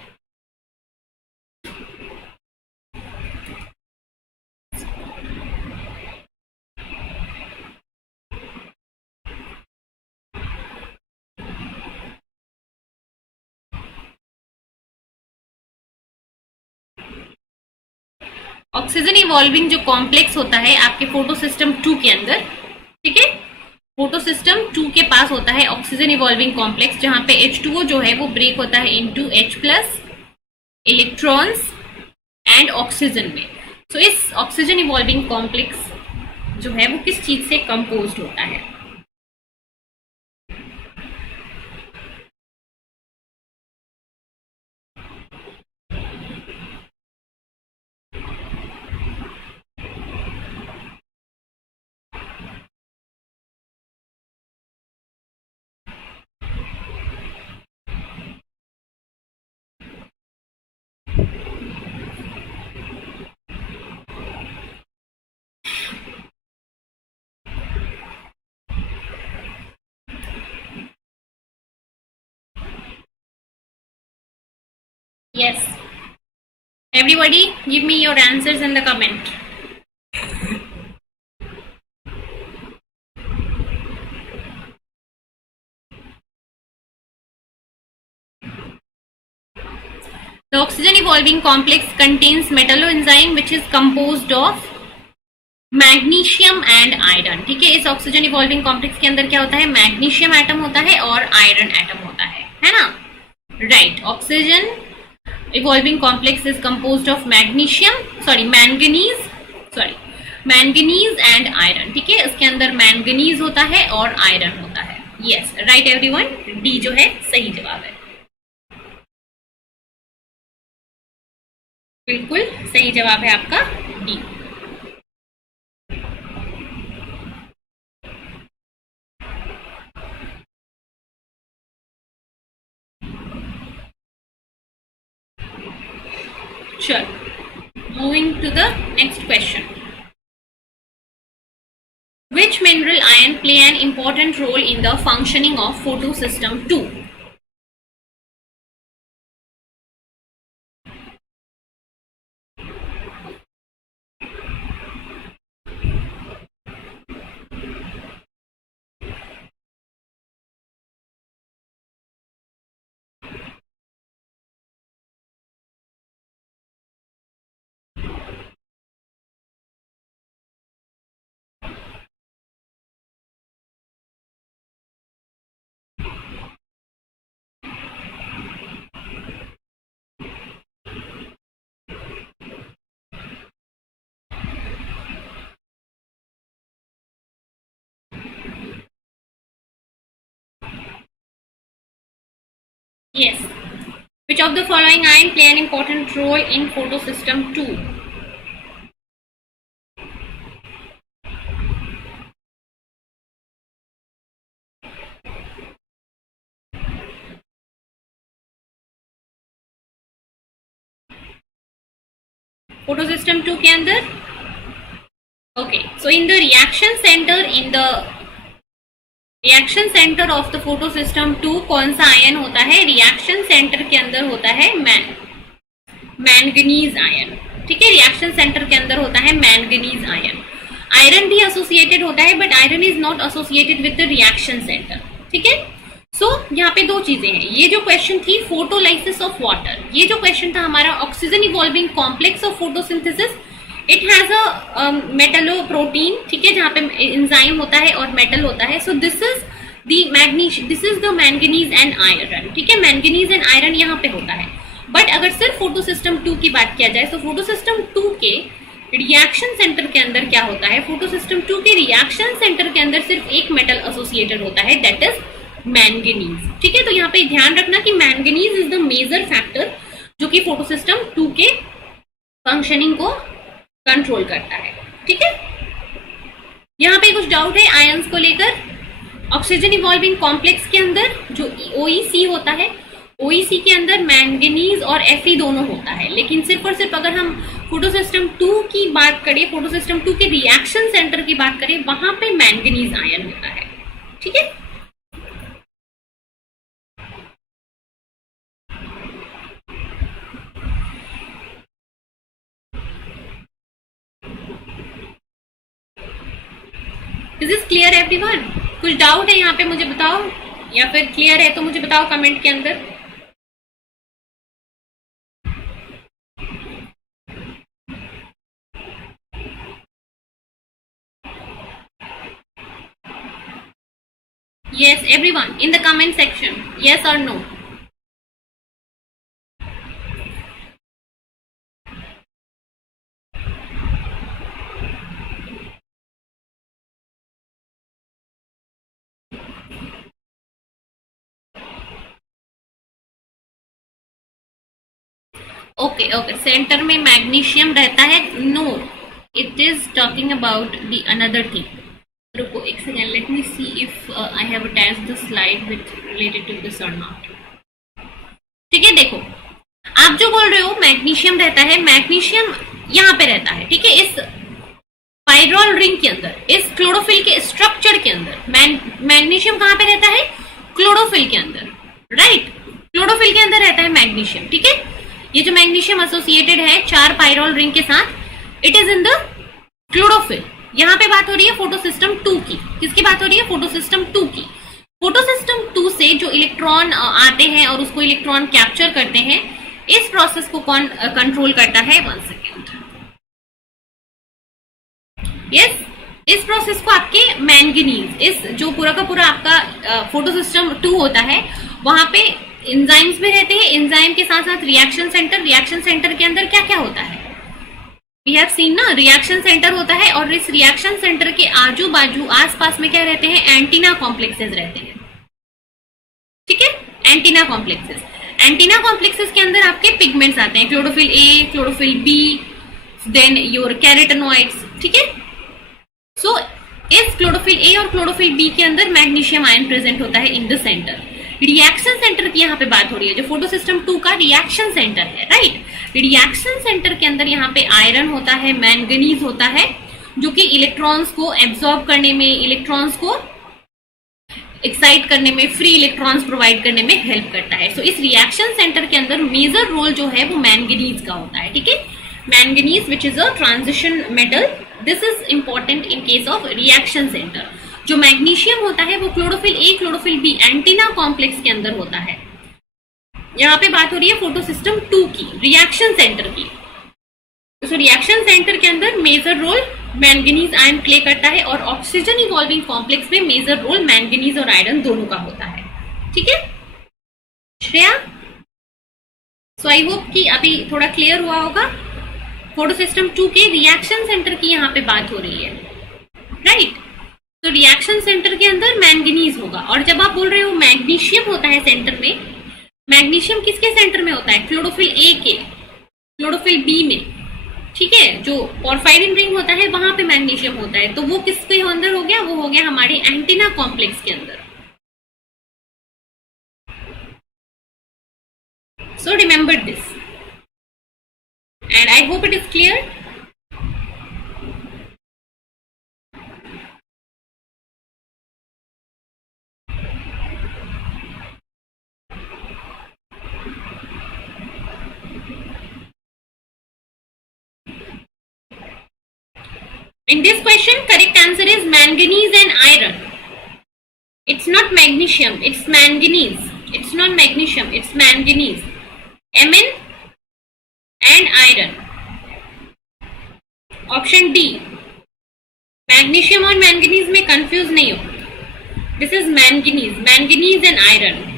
Oxygen evolving जो complex होता है आपके फोटो सिस्टम 2 के अंदर, ठीक है, फोटो सिस्टम 2 के पास होता है ऑक्सीजन इवॉल्विंग कॉम्प्लेक्स, जहां पे H2O जो है वो ब्रेक होता है into H plus electrons and oxygen में। सो इस ऑक्सीजन इवॉल्विंग कॉम्प्लेक्स जो है वो किस चीज से कंपोज्ड होता है? Yes. Everybody, give me your answers in the comment. The oxygen evolving complex contains metalloenzyme which is composed of magnesium and iron. ठीक है, इस ऑक्सीजन इवॉल्विंग कॉम्प्लेक्स के अंदर क्या होता है? मैग्नीशियम एटम होता है और आयरन एटम होता है ना? Right. Oxygen evolving complex is composed of manganese and iron. ठीक है, इसके अंदर मैंगनीज होता है और आयरन होता है। यस, राइट एवरीवन, डी जो है सही जवाब है, बिल्कुल सही जवाब है आपका D. Sure. Moving to the next question. Which mineral ion play an important role in the functioning of photosystem 2? Yes. Which of the following ion play an important role in photosystem 2? Photosystem 2 के अंदर, okay, so in the reaction center of the photosystem 2 कौन सा ion होता है? Reaction centre के अंदर होता है मैंगनीज आयन। ठीक है, रिएक्शन सेंटर के अंदर होता है मैंगनीज आयन। आयरन भी एसोसिएटेड होता है but iron is not associated with the reaction centre. ठीक है, सो यहाँ पे दो चीजें हैं। ये जो क्वेश्चन थी फोटोलाइसिस ऑफ वाटर, ये जो क्वेश्चन था हमारा oxygen evolving complex of photosynthesis, it has a Metlo protein. ठीक है, जहाँ पे एंजाइम होता है और मेटल होता है। So this is the manganese and iron. ठीक है, मैंगनीज एंड आयरन यहाँ पे होता है। बट अगर सिर्फ फोटोसिस्टम 2 की बात किया जाए तो फोटोसिस्टम 2 के रिएक्शन सेंटर के अंदर क्या होता है? फोटोसिस्टम 2 के रिएक्शन सेंटर के अंदर सिर्फ एक मेटल एसोसिएटेड होता है, दैट इज मैंगनीज। ठीक है, तो यहाँ पे ध्यान रखना कि manganese is the major factor जो कि फोटोसिस्टम 2 के फंक्शनिंग को कंट्रोल करता है। ठीक है, यहाँ पे कुछ डाउट है आयंस को लेकर? ऑक्सीजन इवॉल्विंग कॉम्प्लेक्स के अंदर जो OEC होता है ओईसी के अंदर मैंगनीज और Fe दोनों होता है, लेकिन सिर्फ और सिर्फ अगर हम फोटोसिस्टम 2 की बात करें, फोटोसिस्टम 2 के रिएक्शन सेंटर की बात करें, वहां पे मैंगनीज आयन होता है। ठीक है, इज दिस क्लियर एवरीवन? कुछ डाउट है यहाँ पे मुझे बताओ, या फिर क्लियर है तो मुझे बताओ कमेंट के अंदर। Yes, everyone in the comment section, yes or no? Okay okay, centre में मैग्नीशियम रहता है? No, it is talking about the another thing. रुको एक second, let me see if I have attached the slide with related to this or not. ठीक है, देखो आप जो बोल रहे हो मैग्नीशियम रहता है, मैग्नीशियम यहाँ पे रहता है। ठीक है, इस पाइरोल रिंग के अंदर, इस क्लोरोफिल के स्ट्रक्चर के अंदर मैग्नीशियम कहाँ पे रहता है? क्लोरोफिल के अंदर, राइट? क्लोरोफिल के अंदर रहता है मैग्नीशियम। ठीक है, ये जो मैग्नीशियम एसोसिएटेड है 4 पाइरोल रिंग के साथ, it is in the chlorophyll. यहाँ पे बात हो रही है फोटोसिस्टम 2 की। किसकी बात हो रही है? फोटोसिस्टम 2 की। फोटोसिस्टम 2 से जो इलेक्ट्रॉन आते हैं और उसको इलेक्ट्रॉन कैप्चर करते हैं, इस प्रोसेस को कौन कंट्रोल करता है? 1 सेकेंड। यस, इस प्रोसेस को आपके मैंगनीज, इस जो पूरा का पूरा आपका फोटोसिस्टम 2 होता है, वहां पे एंजाइम्स भी रहते हैं, एंजाइम के साथ साथ रिएक्शन सेंटर। रिएक्शन सेंटर के अंदर क्या क्या होता है? वी हैव सीन ना, रिएक्शन सेंटर होता है, और इस रिएक्शन सेंटर के आजू बाजू आसपास में क्या रहते हैं? एंटीना कॉम्प्लेक्सेस रहते हैं। ठीक है, एंटीना कॉम्प्लेक्सेस। एंटीना कॉम्प्लेक्सेस के अंदर आपके पिगमेंट्स आते हैं, chlorophyll A, chlorophyll B, then your carotenoids. ठीक है, सो इस क्लोरोफिल ए और क्लोरोफिल बी के अंदर मैग्नीशियम आयन प्रेजेंट होता है in the centre. Reaction centre की यहाँ पे बात हो रही है, जो फोटोसिस्टम 2 का रिएक्शन सेंटर है, राइट? रिएक्शन सेंटर के अंदर यहाँ पे आयरन होता है, मैंगनीज होता है, जो कि इलेक्ट्रॉन्स को एब्सॉर्ब करने में, इलेक्ट्रॉन्स को एक्साइट करने में, फ्री इलेक्ट्रॉन्स प्रोवाइड करने में हेल्प करता है। सो इस रिएक्शन सेंटर के अंदर मेजर रोल जो है वो मैंगनीज का होता है। ठीक है, manganese which is a transition metal, this is important in case of reaction centre. जो मैग्नीशियम होता है वो chlorophyll A, chlorophyll B antenna complex के अंदर होता है। यहाँ पे बात हो रही है फोटोसिस्टम 2 की, रिएक्शन सेंटर की। तो रिएक्शन सेंटर के अंदर major role manganese ion play करता है, और ऑक्सीजन इवॉल्विंग कॉम्प्लेक्स में मेजर रोल मैंगनीज और आयरन दोनों का होता है। ठीक है श्रेया, सो आई होप कि अभी थोड़ा क्लियर हुआ होगा। फोटोसिस्टम 2 के रिएक्शन सेंटर की यहाँ पे बात हो रही है, राइट? तो रिएक्शन सेंटर के अंदर मैंगनीज होगा, और जब आप बोल रहे हो मैग्नीशियम होता है सेंटर में, मैग्नीशियम किसके सेंटर में होता है? क्लोरोफिल ए के, क्लोरोफिल बी में। ठीक है, जो पोरफायरिन रिंग होता है वहां पे मैग्नीशियम होता है, तो वो किसके अंदर हो गया? वो हो गया हमारे एंटीना कॉम्प्लेक्स के अंदर। So remember this and I hope it is clear. In this question, correct answer is manganese and iron. It's not magnesium, it's manganese. It's not magnesium, it's manganese. Mn and iron. Option D. Magnesium और manganese में confuse नहीं हो. This is manganese, manganese and iron.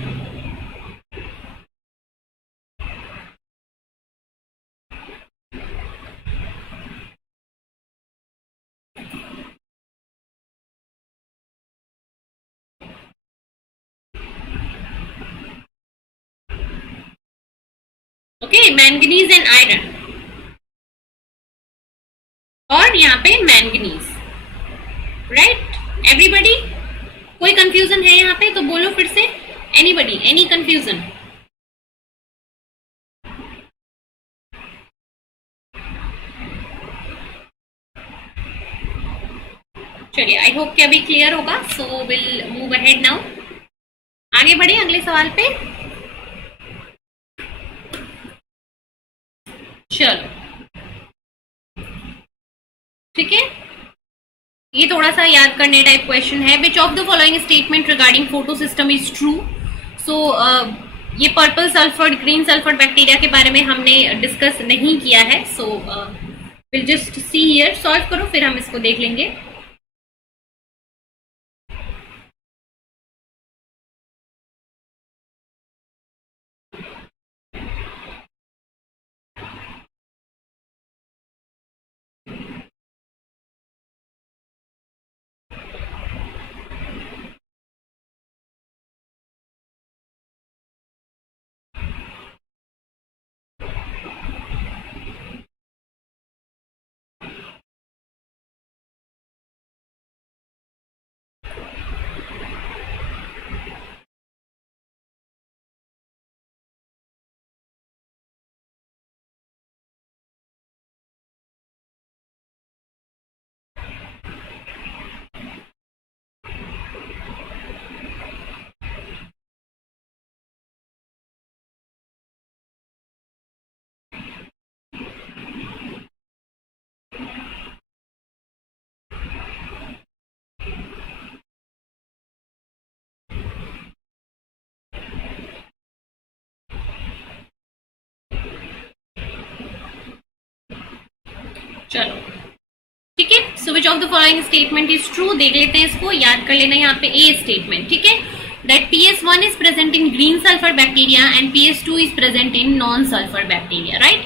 Okay, manganese and iron, और यहाँ पे manganese, right everybody? कोई confusion है यहाँ पे तो बोलो फिर से, एनीबडी, एनी कंफ्यूजन? चलिए, आई होप कि अभी क्लियर होगा. So will move ahead now. आगे बढ़े अगले सवाल पे. चलो, ठीक है. ये थोड़ा सा याद करने टाइप क्वेश्चन है. Which of the following statement regarding photo system is true. So ये purple sulphur, green sulphur bacteria के बारे में हमने डिस्कस नहीं किया है. So will just see here. Solve करो, फिर हम इसको देख लेंगे. चलो, ठीक है. So which of the following statement is true. देख लेते हैं इसको, याद कर लेना. यहाँ पे ए स्टेटमेंट, ठीक है, that PS1 is present in green sulfur bacteria and PS2 is present in non sulfur bacteria, right.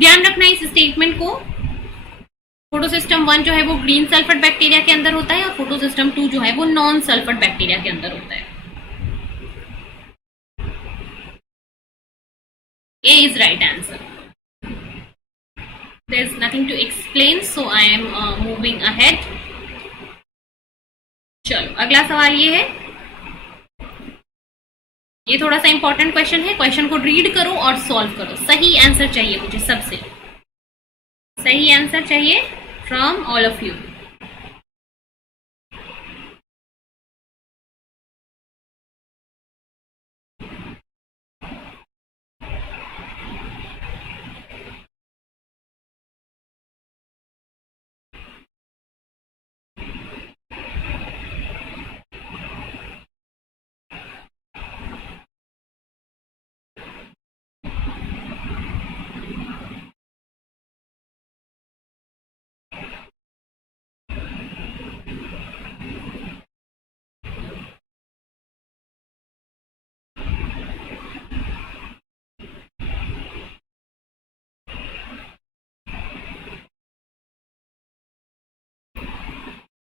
ध्यान रखना इस स्टेटमेंट को. फोटोसिस्टम 1 जो है वो ग्रीन सल्फर बैक्टीरिया के अंदर होता है और फोटोसिस्टम 2 जो है वो नॉन सल्फर बैक्टीरिया के अंदर होता है. A is right answer. There is nothing to explain, so I am moving ahead. चलो, अगला सवाल ये है. ये थोड़ा सा इंपॉर्टेंट क्वेश्चन है. क्वेश्चन को रीड करो और सॉल्व करो. सही आंसर चाहिए मुझे, सबसे सही आंसर चाहिए फ्रॉम ऑल ऑफ यू.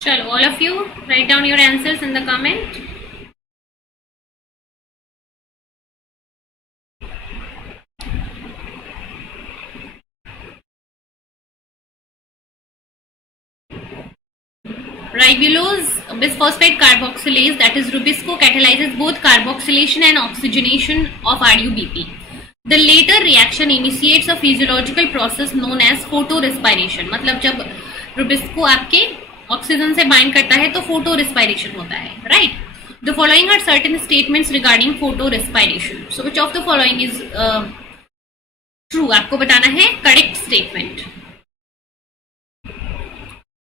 चलो, all of you write down your answers in the comment. Ribulose bisphosphate carboxylase, that is Rubisco, catalyzes both carboxylation and oxygenation of RuBP. The later reaction initiates a physiological process known as photorespiration. मतलब जब Rubisco आपके oxygen से bind करता है तो photo respiration होता है, right. The following are certain statements regarding photorespiration. So which of the following is true. आपको बताना है करेक्ट स्टेटमेंट.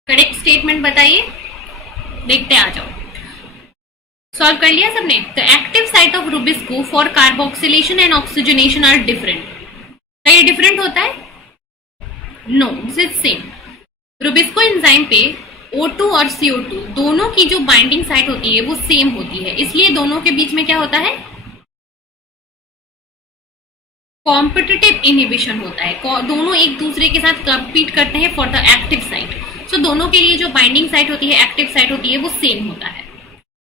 करेक्ट स्टेटमेंट बताइए, देखते आ जाओ. सॉल्व कर लिया सबने. The active site of RuBisCO for carboxylation and oxygenation are different. क्या ये डिफरेंट होता है? No, this is same. RuBisCO enzyme पे O2 और CO2 दोनों की जो बाइंडिंग साइट होती है वो सेम होती है, इसलिए दोनों के बीच में क्या होता है? कॉम्पिटिटिव इनहिबिशन होता है. दोनों एक दूसरे के साथ कंपीट करते हैं फॉर द एक्टिव साइट. सो दोनों के लिए जो बाइंडिंग साइट होती है, एक्टिव साइट होती है, वो सेम होता है.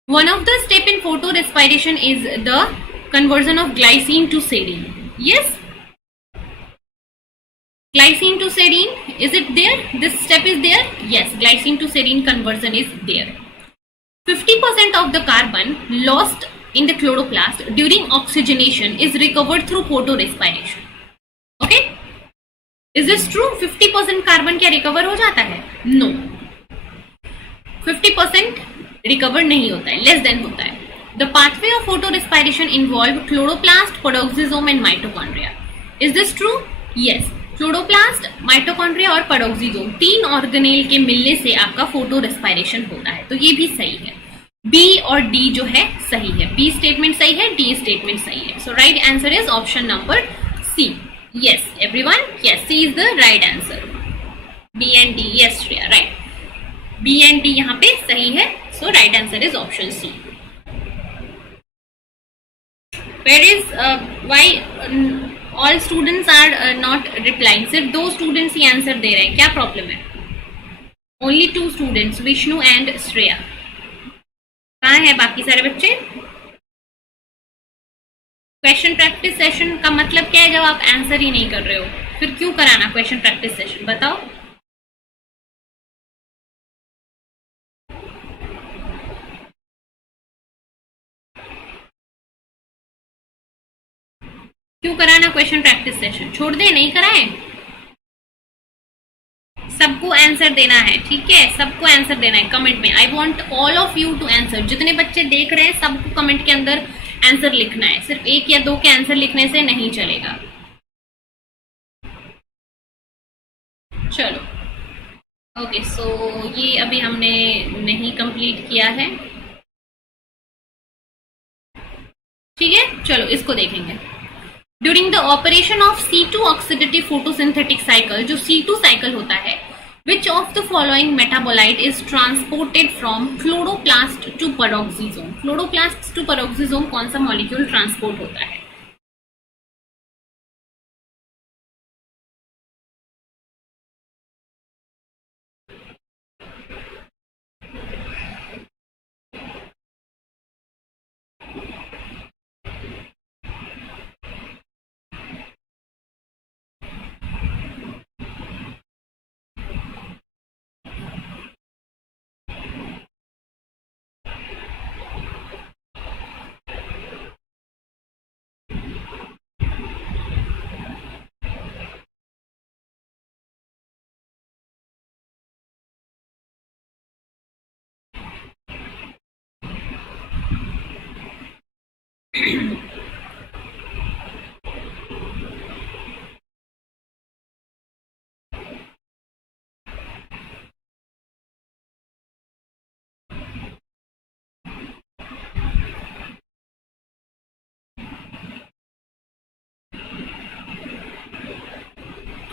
One of the step in photorespiration is the conversion of glycine to serine. Yes, glycine to serine, is it there? This step is there? Yes, glycine to serine conversion is there. 50% of the carbon lost in the chloroplast during oxygenation is recovered through photorespiration. Okay? Is this true? 50% carbon क्या recover हो जाता है? No. 50% recover नहीं होता है, less than होता है. The pathway of photo respiration involve chloroplast, peroxisome and mitochondria. Is this true? Yes. Chloroplast, mitochondria और पेरोक्सिसोम 3 ऑर्गेनेल के मिलने से आपका फोटो रेस्पिरेशन होता है. तो ये भी सही है. बी और डी जो है सही है. बी स्टेटमेंट सही है, डी स्टेटमेंट सही है. So right answer is option number C. Yes, everyone. Yes, C is the right answer. B and D. Yes, Shreya, right. B and D यहाँ पे सही है. So right answer is option C. Where is why all students are not replying? सिर्फ 2 students ही answer दे रहे हैं. क्या problem है? Only 2 students, Vishnu and Shreya. कहाँ है बाकी सारे बच्चे? क्वेश्चन प्रैक्टिस सेशन का मतलब क्या है जब आप आंसर ही नहीं कर रहे हो? फिर क्यों कराना क्वेश्चन प्रैक्टिस सेशन? बताओ. क्यों कराना क्वेश्चन प्रैक्टिस सेशन? छोड़ दे, नहीं कराएं. सबको आंसर देना है, ठीक है? सबको आंसर देना है कमेंट में. I want all of you to answer. जितने बच्चे देख रहे हैं सबको कमेंट के अंदर आंसर लिखना है. सिर्फ 1 या 2 के आंसर लिखने से नहीं चलेगा. चलो, ओके. सो ये अभी हमने नहीं कंप्लीट किया है, ठीक है? चलो इसको देखेंगे. During the operation of C2 oxidative photosynthetic cycle, जो C2 साइकिल होता है, which of the following metabolite is transported from chloroplast to peroxisome? Chloroplast to peroxisome कौन सा मॉलिक्यूल ट्रांसपोर्ट होता है?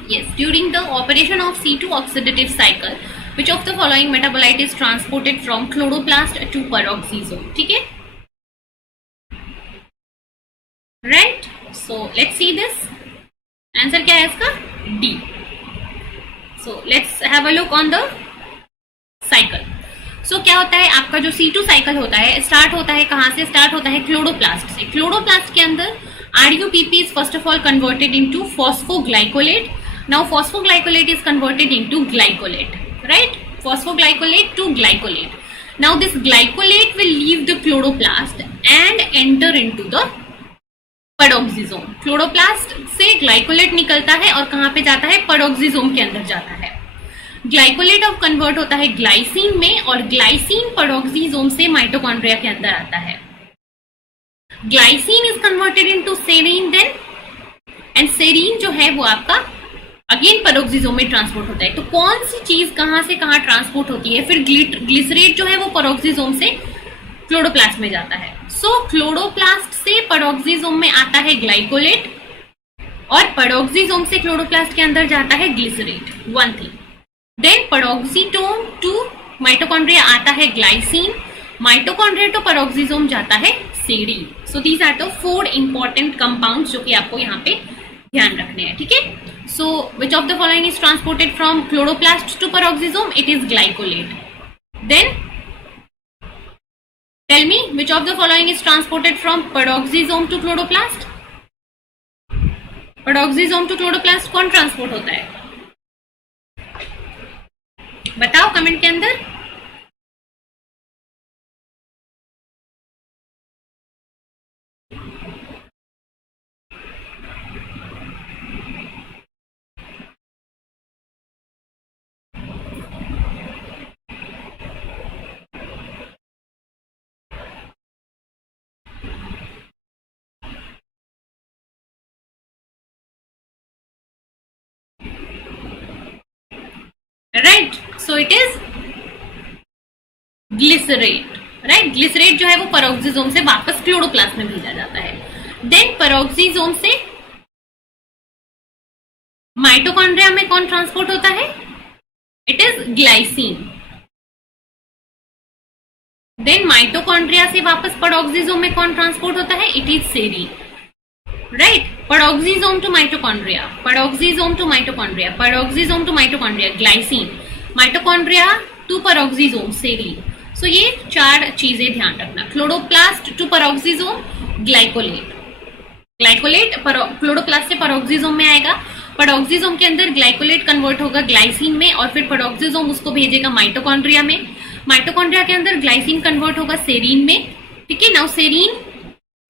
Yes, during the operation of C2 oxidative cycle, which of the following metabolite is transported from chloroplast to peroxisome? ठीक है? Right? So let's see this. Answer क्या है इसका? D. So let's have a look on the cycle. So क्या होता है आपका जो C2 साइकिल होता है, स्टार्ट होता है कहाँ से? स्टार्ट होता है क्लोरोप्लास्ट से. क्लोरोप्लास्ट के अंदर RUPP is first of all converted into phosphoglycolate. Now phosphoglycolate is converted into glycolate, right? Phosphoglycolate to glycolate. Now this glycolate will leave the chloroplast and enter into the peroxisome. Chloroplast से glycolate निकलता है और कहाँ पे जाता है? Peroxisome के अंदर जाता है. ग्लाइकोलेट अब कन्वर्ट होता है ग्लाइसिन में और ग्लाइसिन पेरोक्सिसोम से माइटोकॉन्ड्रिया के अंदर आता है. Glycine is converted into serine then, and serine जो है वो आपका अगेन पेरोक्सिसोम में ट्रांसपोर्ट होता है. तो कौन सी चीज कहां से कहां ट्रांसपोर्ट होती है? फिर ग्लिसरेट जो है वो पेरोक्सिसोम से क्लोरोप्लास्ट में जाता है. सो क्लोरोप्लास्ट से पेरोक्सिसोम में आता है ग्लाइकोलेट और पेरोक्सिसोम से क्लोरोप्लास्ट के अंदर जाता है glycerate. One thing. Then peroxisome to mitochondria आता है ग्लाइसिन. माइटोकॉन्ड्रिया टू पेरोक्सिसोम जाता है serine. So these are the 4 important compounds जो कि आपको यहाँ पे ध्यान रखने हैं, ठीक है? So, which of the following is transported from chloroplast to peroxisome? It is glycolate. Then, tell me, which of the following is transported from peroxisome to chloroplast? Peroxisome to chloroplast कौन ट्रांसपोर्ट होता है? बताओ comment के अंदर. Right, so it is glycerate, right. Glycerate जो है वो peroxisome से वापस क्लोरोप्लास्ट में भेजा जाता है। देन पेरोक्सिसोम से माइटोकॉन्ड्रिया में कौन ट्रांसपोर्ट होता है? It is glycine. देन माइटोकॉन्ड्रिया से वापस पेरोक्सिसोम में कौन ट्रांसपोर्ट होता है? It is serine, right. Peroxisome to mitochondria, peroxisome to mitochondria, peroxisome to mitochondria glycine, mitochondria to peroxisome serine. So ये चार चीजें ध्यान रखना। Chloroplast to peroxisome glycolate, glycolate chloroplast से पेरोक्सिसोम में आएगा, पेरोक्सिसोम के अंदर ग्लाइकोलेट कन्वर्ट होगा ग्लाइसिन में और फिर पेरोक्सिसोम उसको भेजेगा माइटोकॉन्ड्रिया में, माइटोकॉन्ड्रिया के अंदर ग्लाइसिन कन्वर्ट होगा सेरीन में, ठीक है। Now serine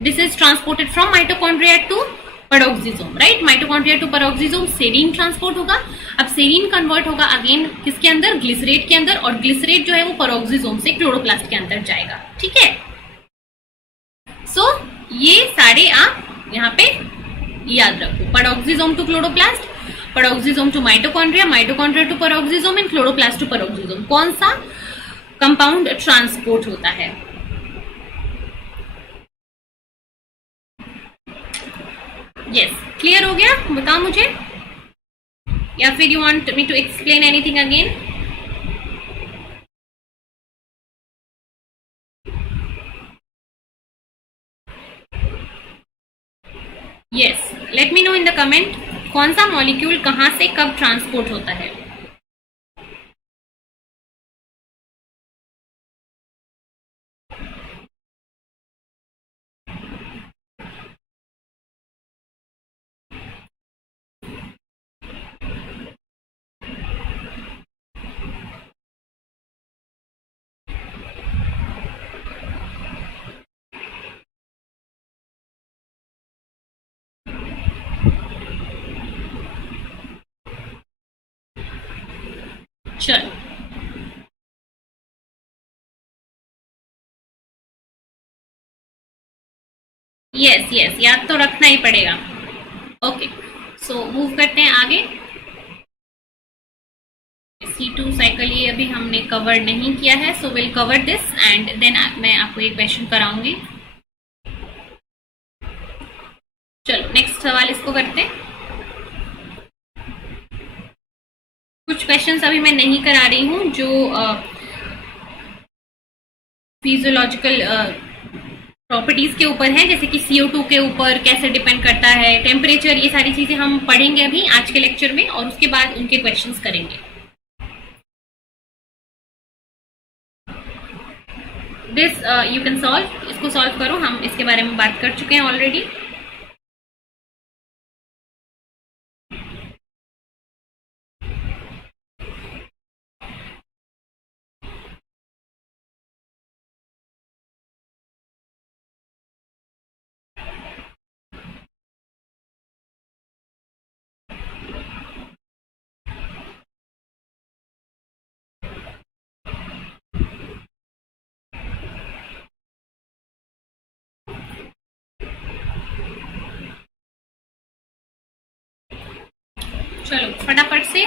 this is transported from mitochondria to peroxisome, right. Mitochondria to peroxisome serine transport होगा। अब सेरीन कन्वर्ट होगा अगेन किसके अंदर? ग्लिसरेट के अंदर, और ग्लिसरेट जो है वो पेरोक्सिसोम से क्लोरोप्लास्ट के अंदर जाएगा, ठीक है। सो ये सारे आप यहाँ पे याद रखो। Peroxisome to chloroplast, peroxisome to mitochondria, mitochondria to peroxisome and chloroplast to peroxisome. कौन सा कंपाउंड ट्रांसपोर्ट होता है? यस, क्लियर हो गया? बताओ मुझे, या फिर you want me to explain anything again? Yes, let me know in the comment कौन सा मॉलिक्यूल कहां से कब ट्रांसपोर्ट होता है। चलो, यस यस, याद तो रखना ही पड़ेगा। ओके, सो मूव करते हैं आगे। C2 साइकिल ये अभी हमने कवर नहीं किया है, so will cover this and then मैं आपको एक क्वेश्चन कराऊंगी। चलो नेक्स्ट सवाल इसको करते हैं। कुछ क्वेश्चंस अभी मैं नहीं करा रही हूँ जो फिजियोलॉजिकल प्रॉपर्टीज के ऊपर है, जैसे कि CO2 के ऊपर कैसे डिपेंड करता है, टेम्परेचर, ये सारी चीजें हम पढ़ेंगे अभी आज के लेक्चर में और उसके बाद उनके क्वेश्चंस करेंगे। दिस यू कैन सॉल्व, इसको सॉल्व करो, हम इसके बारे में बात कर चुके हैं ऑलरेडी। चलो फटाफट से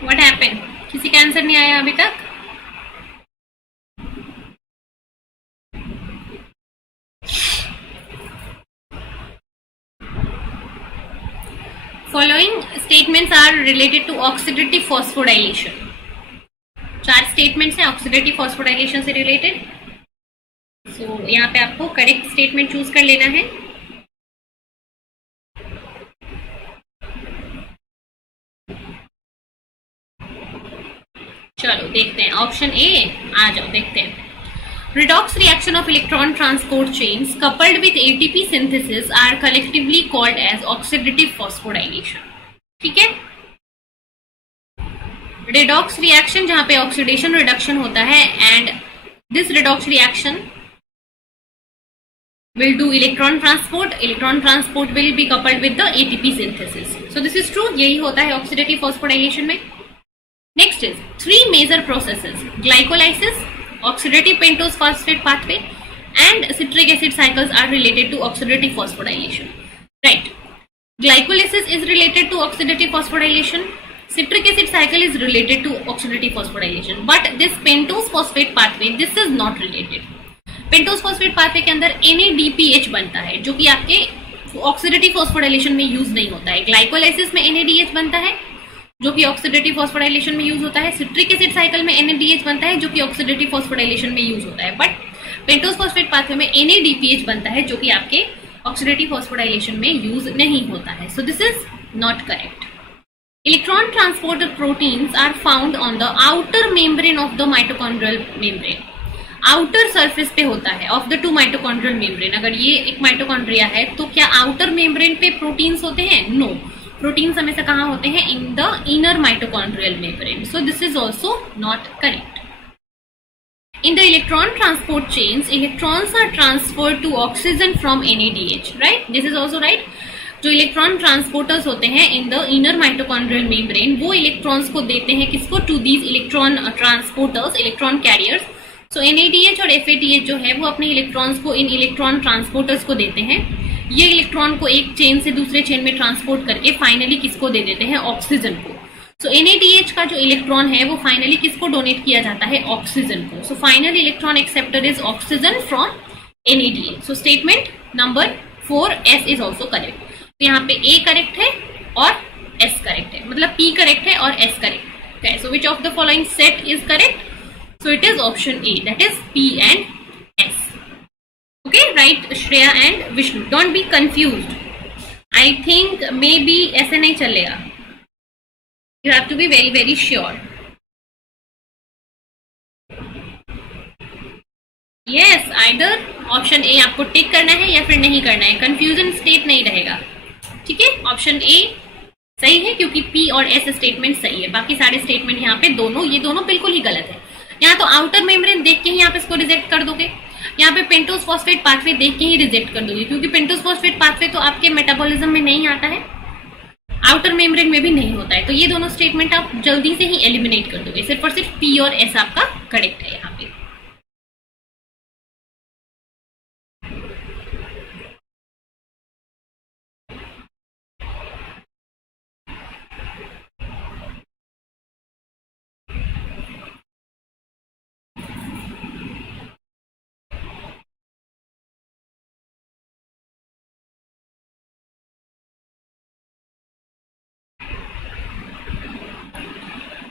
व्हाट हैपेंड, किसी का आंसर नहीं आया अभी तक? Following statements are related to oxidative phosphorylation. 4 statements हैं ऑक्सीडेटिव फॉस्फोडाइलेशन से रिलेटेड। सो यहाँ पे आपको करेक्ट स्टेटमेंट चूज कर लेना है। चलो देखते हैं ऑप्शन ए, आ जाओ देखते हैं। Redox reaction of electron transport chains coupled with ATP synthesis are collectively called as oxidative phosphorylation। ठीक है, redox reaction जहां पे oxidation reduction होता है, and this redox reaction will do electron transport. Electron transport will be coupled with the ATP synthesis. So this is true, यही होता है oxidative phosphorylation में। Next is three major processes: glycolysis, oxidative pentose phosphate pathway, and citric acid cycles are related to oxidative phosphorylation. Right? Glycolysis is related to oxidative phosphorylation. Citric acid cycle is related to oxidative phosphorylation. But this pentose phosphate pathway, this is not related. Pentose phosphate pathway के अंदर NADPH बनता है, जो कि आपके oxidative phosphorylation में use नहीं होता है। ग्लाइकोलाइसिस में NADH बनता है, जो कि ऑक्सीडेटिव फॉस्फोराइलेशन में यूज होता है। सिट्रिक एसिड साइकिल में NADH बनता है, जो कि ऑक्सीडेटिव फॉस्फोराइलेशन में यूज होता है। बट पेंटोज फॉस्फेट पाथवे में NADPH बनता है, जो कि आपके ऑक्सीडेटिव फॉस्फोराइलेशन में यूज नहीं होता है। So this is not correct. Electron transporter proteins are found on the outer membrane of the mitochondrial membrane. Outer surface पे होता है of the two mitochondrial membrane. अगर ये एक माइटोकॉन्ड्रिया है तो क्या आउटर मेम्ब्रेन पे प्रोटीन्स होते हैं? नो, प्रोटीन्स हमेशा कहाँ होते हैं? In the inner mitochondrial membrane. So this is also not correct. In the electron transport chains, electrons are transferred to oxygen from NADH। Right, this is also right. जो electron transporters होते हैं in the inner mitochondrial membrane, वो electrons को देते हैं किसको? To these electron transporters, electron carriers. So NADH और FADH जो है वो अपने इलेक्ट्रॉन्स को इन इलेक्ट्रॉन ट्रांसपोर्टर्स को देते हैं। ये इलेक्ट्रॉन को एक चेन से दूसरे चेन में ट्रांसपोर्ट करके फाइनली किसको दे देते हैं? ऑक्सीजन को। सो NADH का जो इलेक्ट्रॉन है वो फाइनली किसको डोनेट किया जाता है? ऑक्सीजन को। So final electron acceptor is oxygen from NADH। So statement number 4 S is also correct. तो यहाँ पे A करेक्ट है और S करेक्ट है, मतलब P करेक्ट है और S करेक्ट है। So which of the following set is correct? So it is option A, that is P and S. Okay, right, Shreya and Vishnu. Don't be confused. I think maybe ऐसे नहीं चलेगा. You have to be very very sure. Yes, either option A आपको टिक करना है या फिर नहीं करना है. Confusion state नहीं रहेगा. ठीक है, ऑप्शन A सही है क्योंकि P और S स्टेटमेंट सही है। बाकी सारे स्टेटमेंट यहाँ पे दोनों, ये दोनों बिल्कुल ही गलत है। यहाँ तो आउटर मेम्ब्रेन देख के ही आप इसको रिजेक्ट कर दोगे, यहाँ पे पेंटोज फॉस्फेट पाथवे देख के ही रिजेक्ट कर दोगे, क्योंकि पेंटोज फॉस्फेट पाथवे तो आपके मेटाबॉलिज्म में नहीं आता है, आउटर मेम्ब्रेन में भी नहीं होता है। तो ये दोनों स्टेटमेंट आप जल्दी से ही एलिमिनेट कर दोगे। सिर्फ और सिर्फ P और S आपका करेक्ट है यहाँ पे।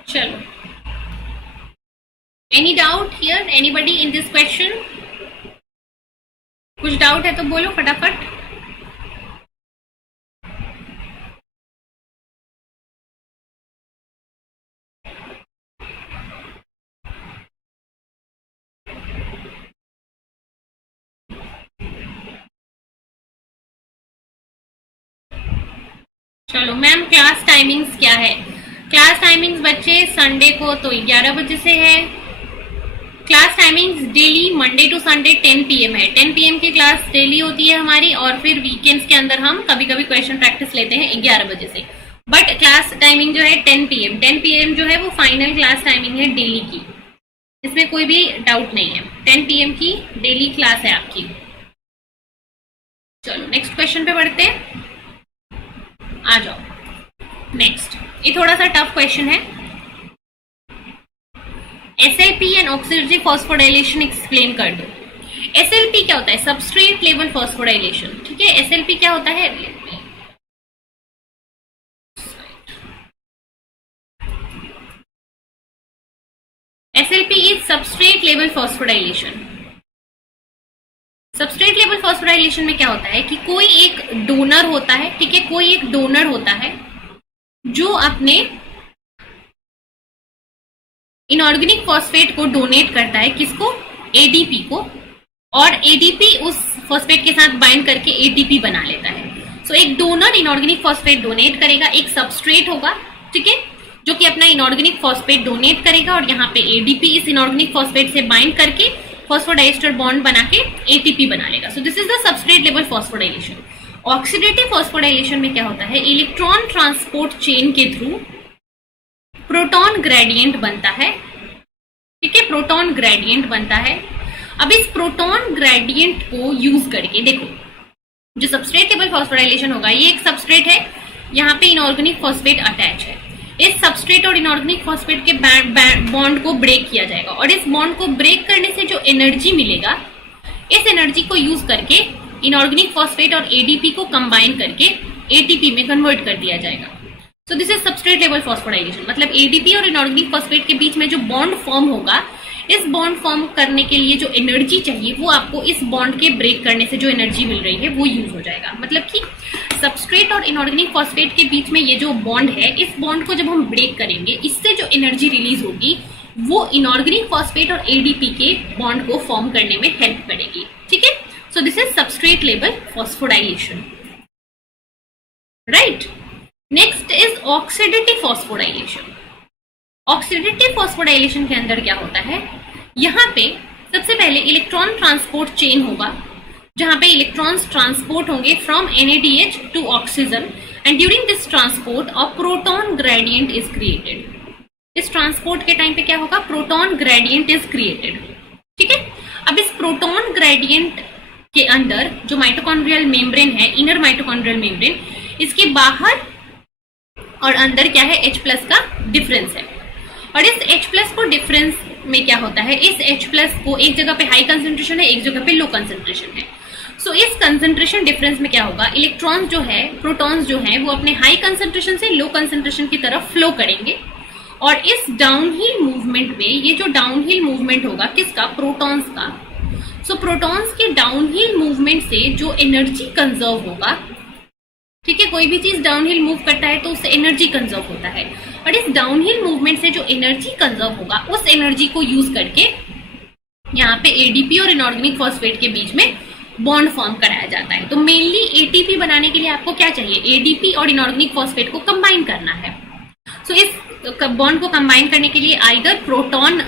चलो, any doubt here? Anybody in this question? कुछ डाउट है तो बोलो फटाफट। चलो मैम, क्लास टाइमिंग्स क्या है? क्लास टाइमिंग्स बच्चे संडे को तो 11 बजे से है। Class timings daily Monday to Sunday 10 PM है। 10 PM की क्लास डेली होती है हमारी, और फिर वीकेंड्स के अंदर हम कभी कभी क्वेश्चन प्रैक्टिस लेते हैं 11 बजे से। बट क्लास टाइमिंग जो है 10 PM, 10 PM जो है वो फाइनल क्लास टाइमिंग है डेली की, इसमें कोई भी डाउट नहीं है। 10 PM की डेली क्लास है आपकी। चलो नेक्स्ट क्वेश्चन पे बढ़ते हैं, आ जाओ। नेक्स्ट, ये थोड़ा सा टफ क्वेश्चन है। SLP and oxidative phosphorylation explain कर दो। SLP क्या होता है? Substrate level phosphorylation. ठीक है, SLP क्या होता है? SLP is substrate level phosphorylation. Substrate level phosphorylation में क्या होता है कि कोई एक डोनर होता है, ठीक है, कोई एक डोनर होता है जो अपने इनऑर्गेनिक फॉस्फेट को डोनेट करता है किसको? एडीपी को, और एडीपी उस फॉस्फेट के साथ बाइंड करके एटीपी बना लेता है। सो एक डोनर इनऑर्गेनिक फॉस्फेट डोनेट करेगा, एक सबस्ट्रेट होगा, ठीक है, जो कि अपना इनऑर्गेनिक फॉस्फेट डोनेट करेगा, और यहाँ पे एडीपी इस इनऑर्गेनिक फॉस्फेट से बाइंड करके फॉस्फोडाइस्टर बॉन्ड बना के एटीपी बना लेगा। So this is the substrate level phosphorylation. Oxidative phosphorylation में क्या होता है? इलेक्ट्रॉन ट्रांसपोर्ट चेन के थ्रू प्रोटॉन ग्रेडियंट बनता है, ठीक है, प्रोटॉन ग्रेडियंट बनता है। अब इस प्रोटॉन ग्रेडियंट को यूज करके देखो, जो सबस्ट्रेट लेवल फॉस्फोडाइलेशन होगा, ये एक सबस्ट्रेट है, यहाँ पे इनऑर्गेनिक फॉस्फेट अटैच है। इस सबस्ट्रेट और इनऑर्गेनिक फॉस्फेट के बॉन्ड को ब्रेक किया जाएगा, और इस बॉन्ड को ब्रेक करने से जो एनर्जी मिलेगा, इस एनर्जी को यूज करके इनऑर्गेनिक फॉस्फेट और एडीपी को कंबाइन करके एटीपी में कन्वर्ट कर दिया जाएगा। So this is substrate level phosphorylation. मतलब एडीपी और इनऑर्गेनिक फॉस्फेट के बीच में जो बॉन्ड फॉर्म होगा, इस बॉन्ड फॉर्म करने के लिए जो एनर्जी चाहिए वो आपको इस बॉन्ड के ब्रेक करने से जो एनर्जी मिल रही है वो यूज हो जाएगा। मतलब कि सबस्ट्रेट और इनऑर्गेनिक फॉस्फेट के बीच में ये जो बॉन्ड है, इस बॉन्ड को जब हम ब्रेक करेंगे, इससे जो एनर्जी रिलीज होगी वो इनऑर्गेनिक फॉस्फेट और एडीपी के बॉन्ड को फॉर्म करने में हेल्प करेगी, ठीक है। So this is substrate level phosphorylation, right. Next is oxidative phosphorylation. Oxidative phosphorylation के अंदर क्या होता है? यहाँ पे सबसे पहले इलेक्ट्रॉन ट्रांसपोर्ट चेन होगा, जहां पे इलेक्ट्रॉन्स ट्रांसपोर्ट होंगे from NADH to oxygen, and during this transport a proton gradient is created. इस ट्रांसपोर्ट के टाइम पे क्या होगा? प्रोटॉन ग्रेडियंट इज क्रिएटेड, ठीक है। अब इस प्रोटॉन ग्रेडियंट के अंदर जो माइटोकॉन्ड्रियल मेम्ब्रेन है, इनर माइटोकॉन्ड्रियल मेम्ब्रेन, इसके बाहर और अंदर क्या है? H+ का डिफरेंस है। और इस H+ को डिफरेंस में क्या होता है? इस H+ को एक जगह पे हाई कंसेंट्रेशन है, एक जगह पे लो कंसेंट्रेशन है। सो इस कंसेंट्रेशन डिफरेंस में क्या होगा? इलेक्ट्रॉन्स जो है, प्रोटॉन्स जो है, वो अपने हाई कंसेंट्रेशन से लो कंसेंट्रेशन की तरफ फ्लो करेंगे, और इस डाउनहिल मूवमेंट में, ये जो डाउनहिल मूवमेंट होगा किसका? प्रोटॉन्स का। सो प्रोटॉन्स के डाउनहिल मूवमेंट से जो एनर्जी कंजर्व होगा, ठीक है, कोई भी चीज डाउनहिल मूव करता है तो उससे एनर्जी कंजर्व होता है, और इस डाउनहिल मूवमेंट से जो एनर्जी कंजर्व होगा, उस एनर्जी को यूज करके यहाँ पे एडीपी और इनऑर्गेनिक फॉस्फेट के बीच में बॉन्ड फॉर्म कराया जाता है। तो मेनली एटीपी बनाने के लिए आपको क्या चाहिए? एडीपी और इनऑर्गेनिक फॉस्फेट को कंबाइन करना है। सो इस बॉन्ड को कंबाइन करने के लिए आइदर प्रोटॉन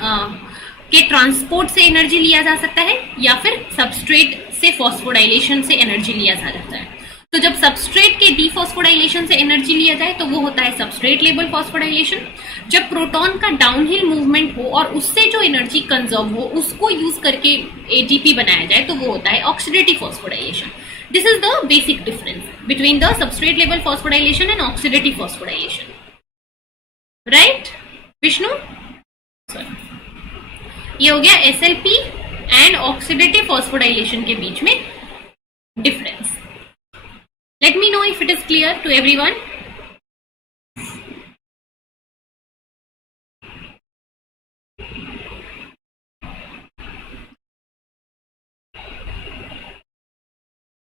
के ट्रांसपोर्ट से एनर्जी लिया जा सकता है, या फिर सबस्ट्रेट से फॉस्फोडाइलेशन से एनर्जी लिया जा सकता है। तो जब सबस्ट्रेट के डीफॉस्फोडाइलेशन से एनर्जी लिया जाए तो वो होता है सबस्ट्रेट लेवल फॉस्फोडाइलेशन। जब प्रोटॉन का डाउनहिल मूवमेंट हो और उससे जो एनर्जी कंजर्व हो उसको यूज करके एटीपी बनाया जाए तो वो होता है oxidative phosphorylation. This is the basic difference between the substrate level phosphorylation and oxidative phosphorylation, right Vishnu? ये हो गया SLP एंड ऑक्सीडेटिव फॉस्फोडाइलेशन के बीच में difference. Let me know if it is clear to everyone.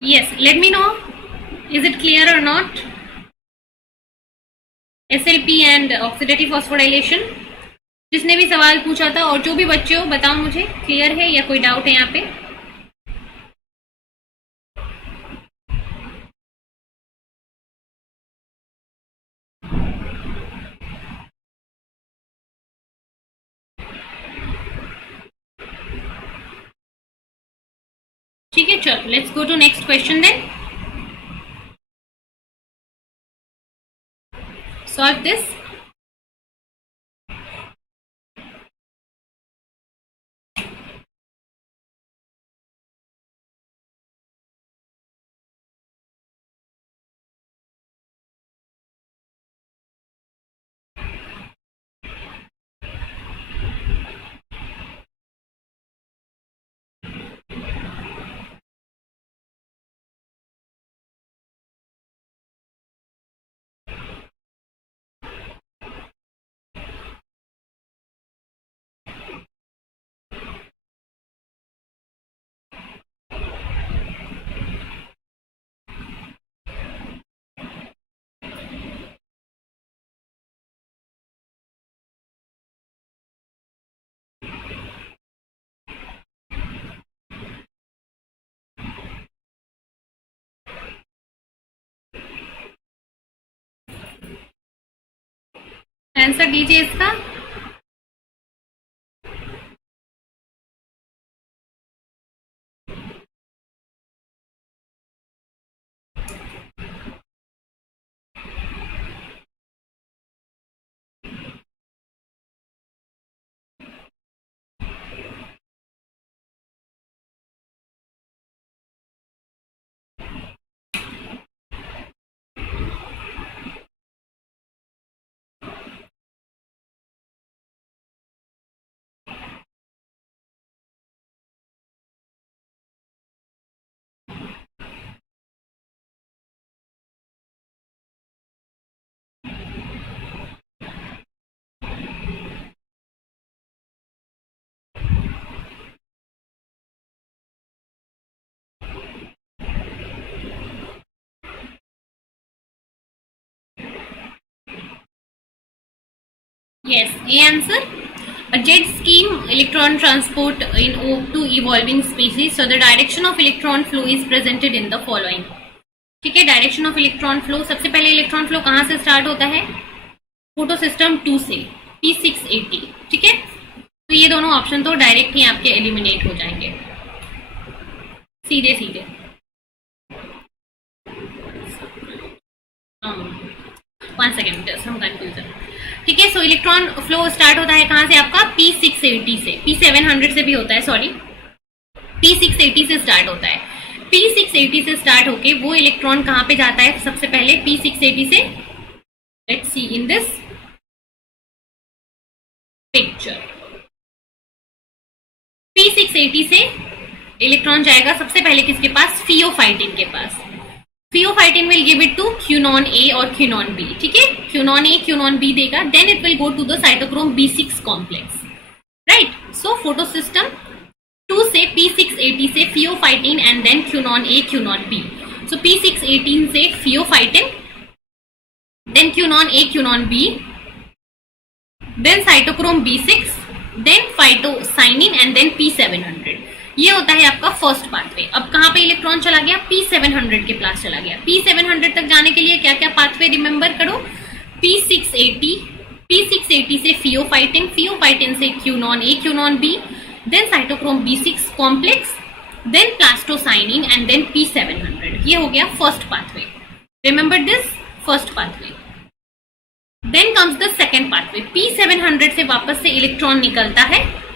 Yes, let me know. Is it clear or not? SLP and oxidative phosphorylation. जिसने भी सवाल पूछा था और जो भी बच्चे हो बताओ मुझे, क्लियर है या कोई डाउट है यहाँ पे? ठीक है, चलो let's go to next question then. Solve this. Answer दीजिए इसका। Yes, ये answer. A jet stream electron transport in two evolving species. So the direction of electron flow is presented in the following. ठीक है, direction of electron flow, सबसे पहले electron flow कहाँ से start होता है? फोटो सिस्टम 2 से P680। ठीक है, तो ये दोनों ऑप्शन तो डायरेक्ट ही आपके एलिमिनेट हो जाएंगे सीधे सीधे। 1 सेकेंड, सम कंफ्यूजन। ठीक है, सो इलेक्ट्रॉन फ्लो स्टार्ट होता है कहाँ से आपका? P680 से, P700 से भी होता है, सॉरी, P680 से स्टार्ट होता है। P680 से स्टार्ट होके वो इलेक्ट्रॉन कहाँ पे जाता है? सबसे पहले P680 से, let's see in this picture, P680 से इलेक्ट्रॉन जाएगा सबसे पहले किसके पास? फियोफाइटिन के पास। Pheophytin will give it to quinone A और क्यूनॉन बी। ठीक है, क्यूनॉन ए क्यूनॉन बी देगा, then it will go to the cytochrome B6 complex, right. So photo system 2 से P680 से pheophytin and then quinone A quinone B. So P618 से pheophytin, then quinone A quinone B, then cytochrome B6, then phytocyanin and then P700। ये होता है आपका first pathway. अब कहाँ पे इलेक्ट्रॉन चला गया? P700 के पास चला गया। P700 तक जाने के लिए क्या क्या पाथवे रिमेंबर करो? P680 से फियोफाइटिन, फियोफाइटिन से quinone A quinone B, then cytochrome B6 complex, then plastocyanin and then P700। ये हो गया first pathway. Remember this first pathway. Then comes the second pathway. P700 से वापस से इलेक्ट्रॉन निकलता है,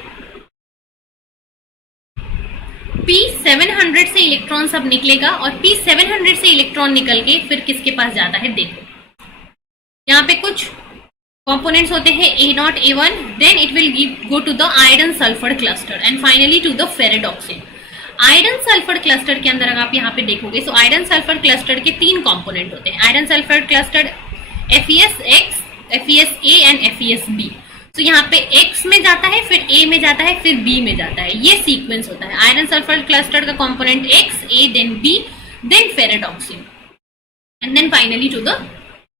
P700 से इलेक्ट्रॉन सब निकलेगा और P700 से इलेक्ट्रॉन निकल के फिर किसके पास जाता है? देखो, यहाँ पे कुछ कंपोनेंट्स होते हैं A0 A1, then it will go to the iron sulphur cluster and finally to the ferredoxin. Iron sulphur cluster के अंदर अगर आप यहाँ पे देखोगे, सो आयरन सल्फर क्लस्टर के 3 कंपोनेंट होते हैं। Iron sulphur cluster FeSX, FeSA and FeSB। तो यहाँ पे X में जाता है, फिर A में जाता है, फिर B में जाता है। ये सीक्वेंस होता है। आयरन सल्फर क्लस्टर का component X, A, then B, then ferredoxin and then finally to the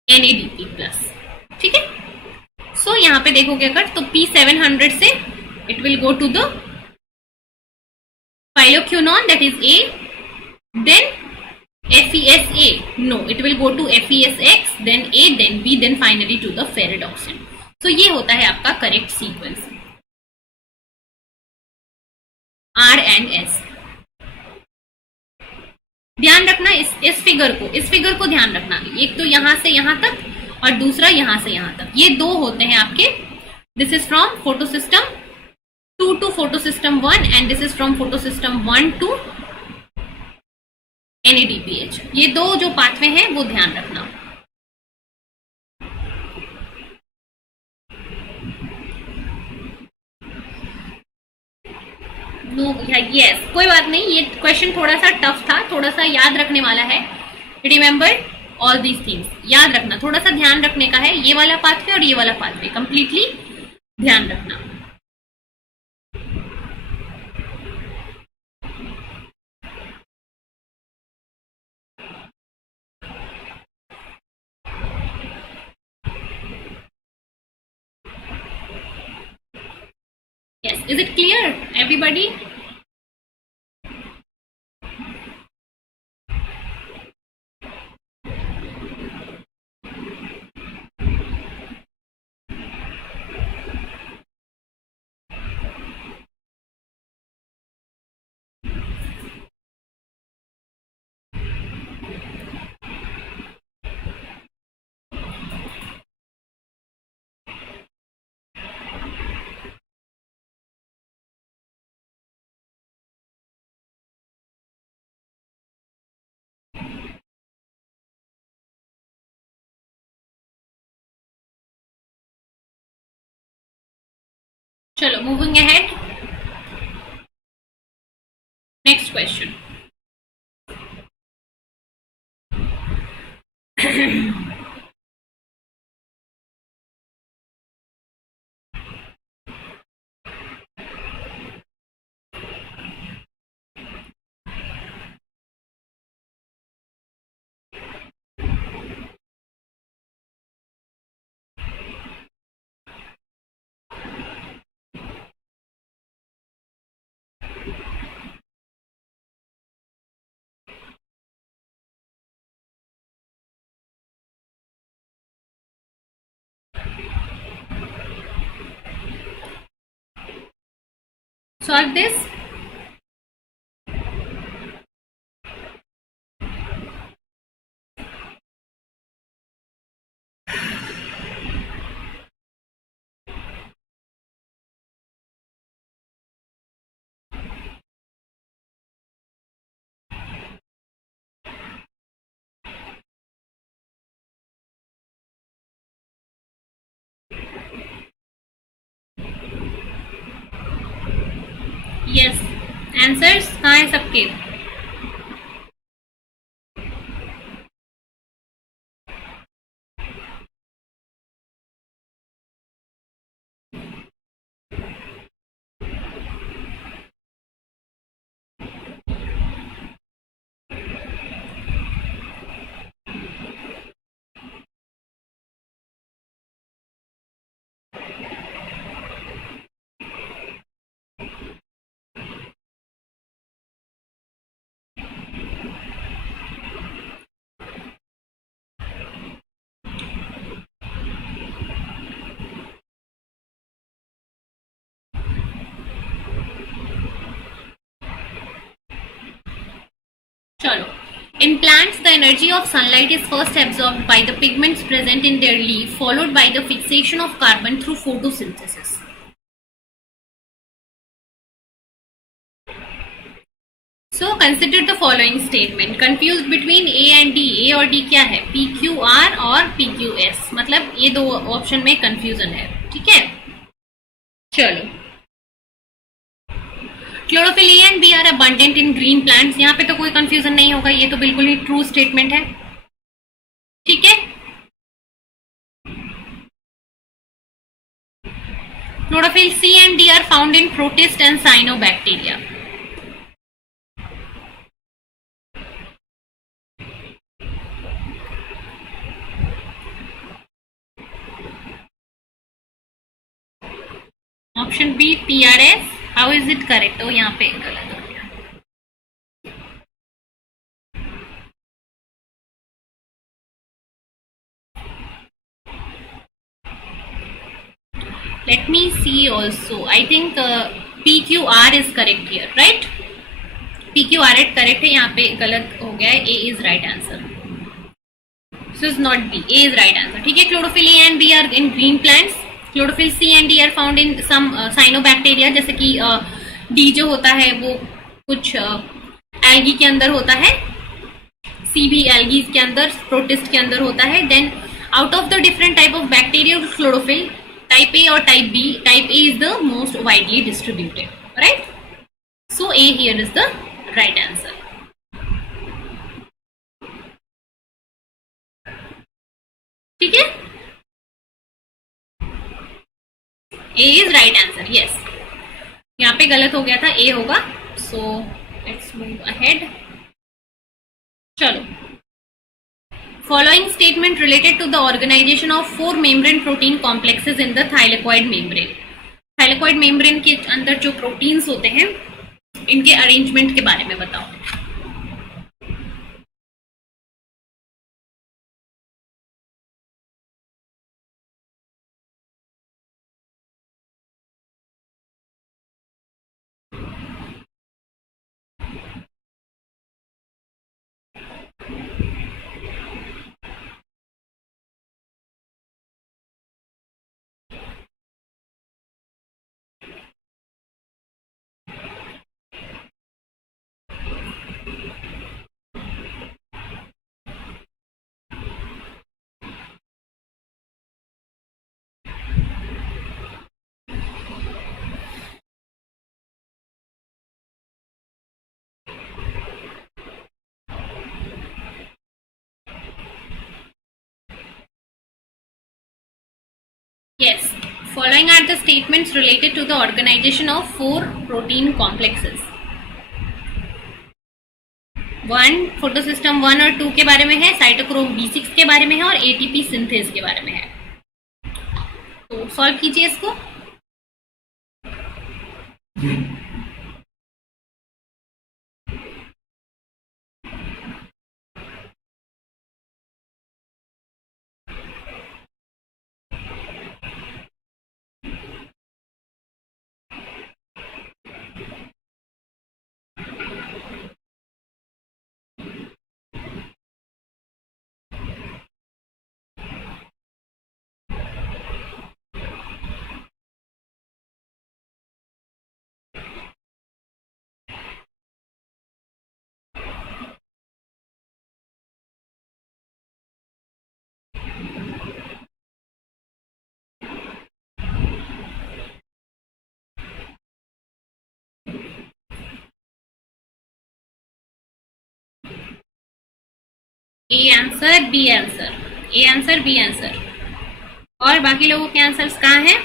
NADP+। ठीक है, सो यहाँ पे देखोगे अगर तो P700 से it will go to the phyloquinone, that is A, then FeSA, no, it will go to FeSX, then A, then B, then finally to the ferredoxin। तो ये होता है आपका correct sequence R and S। ध्यान रखना इस figure को ध्यान रखना। एक तो यहां से यहां तक और दूसरा यहां से यहां तक, ये 2 होते हैं आपके। This is from photo system 2 to photo system 1 and this is from photo system 1 to NADPH। ये 2 जो पाथवे हैं वो ध्यान रखना। यस, कोई बात नहीं, ये क्वेश्चन थोड़ा सा टफ था, थोड़ा सा याद रखने वाला है। रिमेंबर ऑल दीज थिंग्स, याद रखना, थोड़ा सा ध्यान रखने का है। ये वाला पाथवे और ये वाला पाथवे कंप्लीटली ध्यान रखना। Yes, is it clear, everybody? चलो moving ahead, next question. Solve this. Yes. Answers कहाँ है सबके? चलो. In plants, the energy of sunlight is first absorbed by the pigments present in their leaf, followed by the fixation of carbon through photosynthesis. So consider the following statement. Confused between A and D. A और D क्या है? PQR और PQS. मतलब ये दो option में confusion है. ठीक है, चलो. Chlorophyll A and B are abundant in green plants. यहाँ पे तो कोई कंफ्यूजन नहीं होगा, ये तो बिल्कुल ही ट्रू स्टेटमेंट है. ठीक है. Chlorophyll C and D are found in protist and cyanobacteria. Option B PRS. How is it correct? तो यहाँ पे गलत हो गया. Let me see also. I think PQR is correct here, right? PQR correct है, यहाँ पे गलत हो गया है. A is right answer. So it's not B. A is right answer. ठीक है. Chlorophyll A and B are in green plants. Chlorophyll C and D are found in some cyanobacteria. जैसे कि D जो होता है वो कुछ एल्गी के अंदर होता है. C भी एल्गीज के अंदर, प्रोटिस्ट के अंदर होता है. Then out of the different type of bacteria chlorophyll, type A or type B, type A is the most widely distributed, right? So A here is the right answer. ठीक है. A is right answer. Yes. यहाँ पे गलत हो गया था, A होगा. So let's move ahead. चलो. Following statement related to the organization of 4 membrane protein complexes in the thylakoid membrane. Thylakoid membrane के अंदर जो प्रोटीन्स होते हैं, इनके अरेंजमेंट के बारे में बताओ. Yes, following are the statements related to the organization of 4 protein complexes. 1 photosystem 1 और 2 के बारे में है, साइटोक्रोम B6 के बारे में है और ATP सिंथेस के बारे में है. तो सॉल्व कीजिए इसको. A answer, B answer, A answer, B answer. और बाकी लोगों के आंसर्स कहाँ हैं?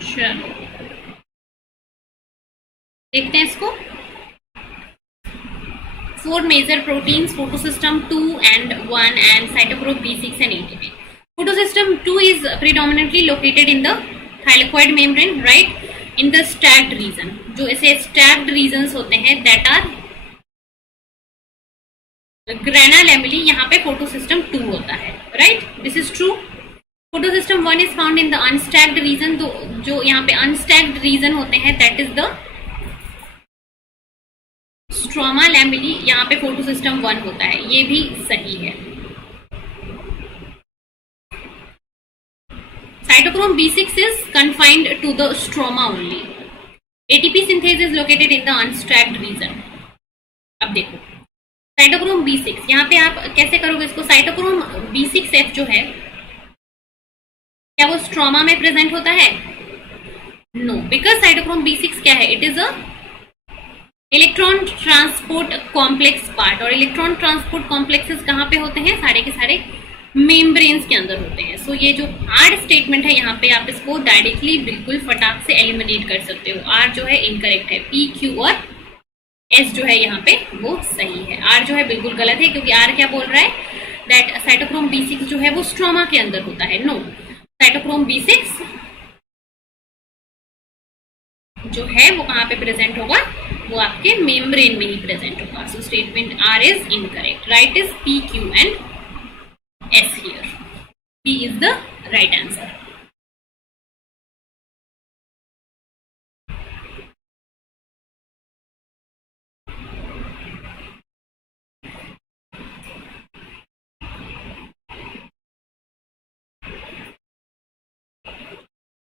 चलो देखते हैं इसको. 4 major proteins, photosystem 2 and 1 and cytochrome B6 and ATP. Photosystem 2 is predominantly located in the thylakoid membrane, right? In the stacked region. जो ऐसे stacked regions होते हैं that are grana lamella, यहाँ पे photosystem 2 होता है, right? This is true. Photosystem 1 is found in the unstacked region. जो यहाँ पे unstacked region होते हैं that is the stroma lamellae, यहाँ पे फोटोसिस्टम 1 होता है. ये भी सही है. Cytochrome B6 is confined to the stroma only. ATP synthase is located in the unstacked region. अब देखो साइटोक्रोम B6, यहाँ पे आप कैसे करोगे इसको? साइटोक्रोम B6F जो है क्या वो स्ट्रोमा में प्रेजेंट होता है? नो, बिकॉज साइटोक्रोम B6 क्या है? It is a electron transport complex part. और इलेक्ट्रॉन ट्रांसपोर्ट कॉम्प्लेक्सेस कहाँ पे होते हैं? सारे के सारे मेम्ब्रेन्स के अंदर होते हैं. सो ये जो हार्ड स्टेटमेंट है यहाँ पे आप इसको डायरेक्टली बिल्कुल फटाक से एलिमिनेट कर सकते हो. आर जो है इनकरेक्ट है, पी, क्यू और एस जो है यहाँ पे वो सही है. आर जो है बिल्कुल गलत है क्योंकि आर क्या बोल रहा है? दैट साइटोक्रोम B6 जो है वो स्ट्रोमा के अंदर होता है. नो, साइटोक्रोम B6 जो है वो कहाँ पे प्रेजेंट होगा? वो आपके मेम्ब्रेन में ही प्रेजेंट होगा. So statement R is incorrect. Right is P, Q and S here. P is the right answer.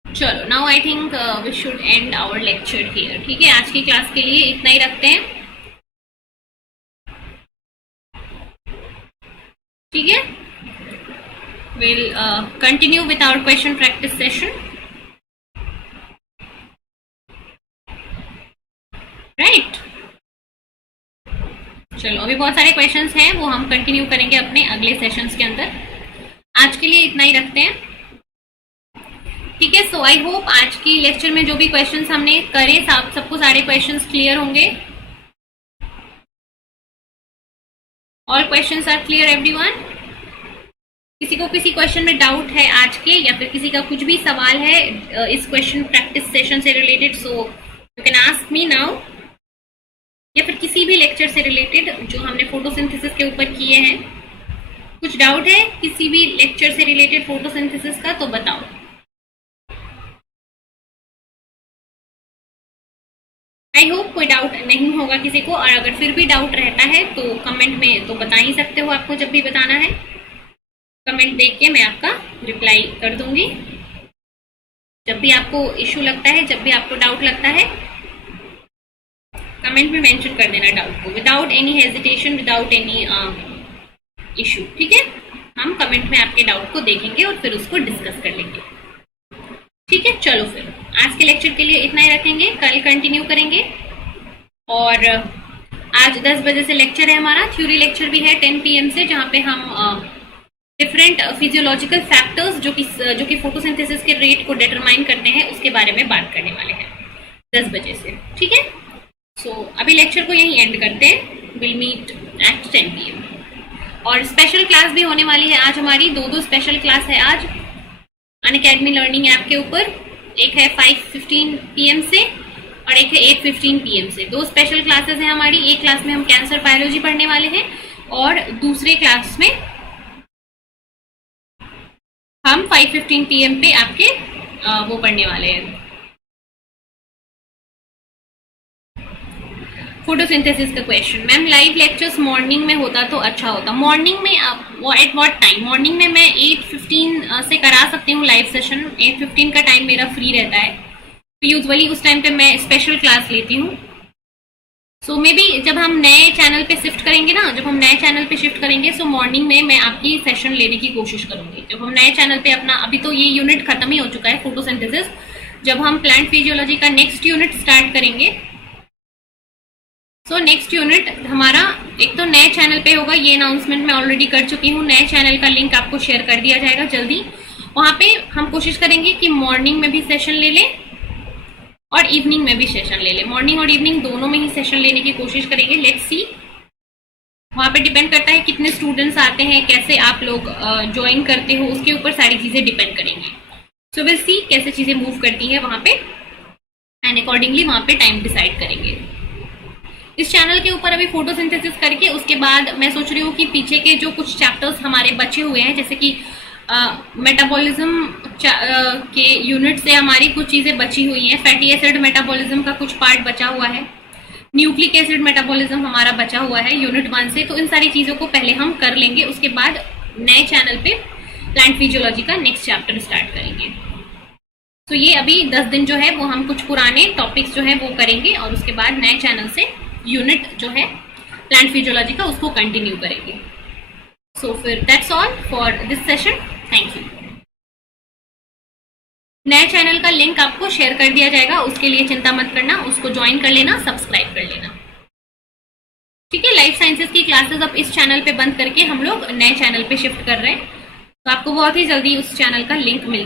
चलो now I think we should end our lecture here. ठीक है, आज की क्लास के लिए इतना ही रखते हैं. ठीक है, will continue with our question practice session. Right, चलो अभी बहुत सारे क्वेश्चंस हैं वो हम कंटिन्यू करेंगे अपने अगले सेशंस के अंदर. आज के लिए इतना ही रखते हैं. ठीक है, सो आई होप आज की लेक्चर में जो भी क्वेश्चंस हमने करे सबको सारे क्वेश्चंस क्लियर होंगे. All questions are clear everyone? किसी को किसी क्वेश्चन में डाउट है आज के, या फिर किसी का कुछ भी सवाल है इस क्वेश्चन प्रैक्टिस सेशन से related, so you can ask me now. या फिर किसी भी लेक्चर से रिलेटेड जो हमने फोटोसिंथेसिस के ऊपर किए हैं, कुछ डाउट है किसी भी लेक्चर से रिलेटेड फोटोसिंथेसिस का तो बताओ. आई होप कोई डाउट नहीं होगा किसी को. और अगर फिर भी डाउट रहता है तो कमेंट में तो बता ही सकते हो. आपको जब भी बताना है कमेंट देख के मैं आपका रिप्लाई कर दूंगी. जब भी आपको इश्यू लगता है, जब भी आपको डाउट लगता है, कमेंट में मेंशन कर देना डाउट को, without any hesitation, without any issue. ठीक है, हम कमेंट में आपके डाउट को देखेंगे और फिर उसको डिस्कस कर लेंगे. ठीक है, चलो फिर आज के लेक्चर के लिए इतना ही रखेंगे, कल कंटिन्यू करेंगे। और आज 10 बजे से लेक्चर है हमारा, थ्योरी लेक्चर भी है 10 PM से, जहाँ पे हम डिफरेंट फिजियोलॉजिकल फैक्टर्स जो कि फोटोसिंथेसिस के रेट को डिटरमाइन करते हैं उसके बारे में बात करने वाले हैं 10 बजे से, ठीक है। सो अभी लेक्चर को यहीं एंड करते हैं, विल मीट एट 10 PM। और स्पेशल क्लास भी होने वाली है आज हमारी, दो स्पेशल क्लास है आज अनअकैडमी लर्निंग ऐप के ऊपर। एक है 5:15 PM से और एक है 8:15 PM से। 2 स्पेशल क्लासेस हैं हमारी। एक क्लास में हम कैंसर बायोलॉजी पढ़ने वाले हैं और दूसरे क्लास में हम 5:15 PM पे आपके वो पढ़ने वाले हैं फोटोसिंथेसिस का question. Ma'am live lectures morning में होता तो अच्छा होता। मॉर्निंग में एट व्हाट टाइम? मॉर्निंग में मैं 8:15 से करा सकती हूँ लाइव सेशन। 8:15 का टाइम मेरा फ्री रहता है, तो यूजुअली उस टाइम पे मैं स्पेशल क्लास लेती हूँ। सो मे बी जब हम नए चैनल पे शिफ्ट करेंगे ना, सो मॉर्निंग में मैं आपकी सेशन लेने की कोशिश करूंगी। जब हम नए चैनल पे अपना, अभी तो ये यूनिट खत्म ही हो चुका है फोटोसिंथेसिस, जब हम प्लांट फिजियोलॉजी का नेक्स्ट यूनिट स्टार्ट करेंगे, सो नेक्स्ट यूनिट हमारा एक तो नए चैनल पे होगा। ये अनाउंसमेंट मैं ऑलरेडी कर चुकी हूँ। नए चैनल का लिंक आपको शेयर कर दिया जाएगा जल्दी। वहां पे हम कोशिश करेंगे कि मॉर्निंग में भी सेशन ले लें और इवनिंग में भी सेशन ले लें। मॉर्निंग और इवनिंग दोनों में ही सेशन लेने की कोशिश करेंगे। लेट्स सी, वहां पे डिपेंड करता है कितने स्टूडेंट्स आते हैं, कैसे आप लोग ज्वाइन करते हो, उसके ऊपर सारी चीजें डिपेंड करेंगी। सो विल सी कैसे चीजें मूव करती है वहां पे, एंड अकॉर्डिंगली वहां पे टाइम डिसाइड करेंगे। इस चैनल के ऊपर अभी फोटोसिंथेसिस करके उसके बाद मैं सोच रही हूँ कि पीछे के जो कुछ चैप्टर्स हमारे बचे हुए हैं, जैसे कि मेटाबॉलिज्म के यूनिट से हमारी कुछ चीजें बची हुई हैं। फैटी एसिड मेटाबॉलिज्म का कुछ पार्ट बचा हुआ है, न्यूक्लिक एसिड मेटाबॉलिज्म हमारा बचा हुआ है यूनिट 1 से। तो इन सारी चीजों को पहले हम कर लेंगे, उसके बाद नए चैनल पे प्लांट फिजियोलॉजी का नेक्स्ट चैप्टर स्टार्ट करेंगे। तो ये अभी 10 दिन जो है वो हम कुछ पुराने टॉपिक्स जो है वो करेंगे और उसके बाद नए चैनल से यूनिट जो है प्लांट फिजियोलॉजी का उसको कंटिन्यू करेंगे। सो फिर that's all for this session. Thank you. नए चैनल का लिंक आपको शेयर कर दिया जाएगा, उसके लिए चिंता मत करना, उसको ज्वाइन कर लेना, सब्सक्राइब कर लेना, ठीक है। लाइफ साइंसेस की क्लासेस अब इस चैनल पे बंद करके हम लोग नए चैनल पे शिफ्ट कर रहे हैं, तो आपको बहुत ही जल्दी उस चैनल का लिंक मिल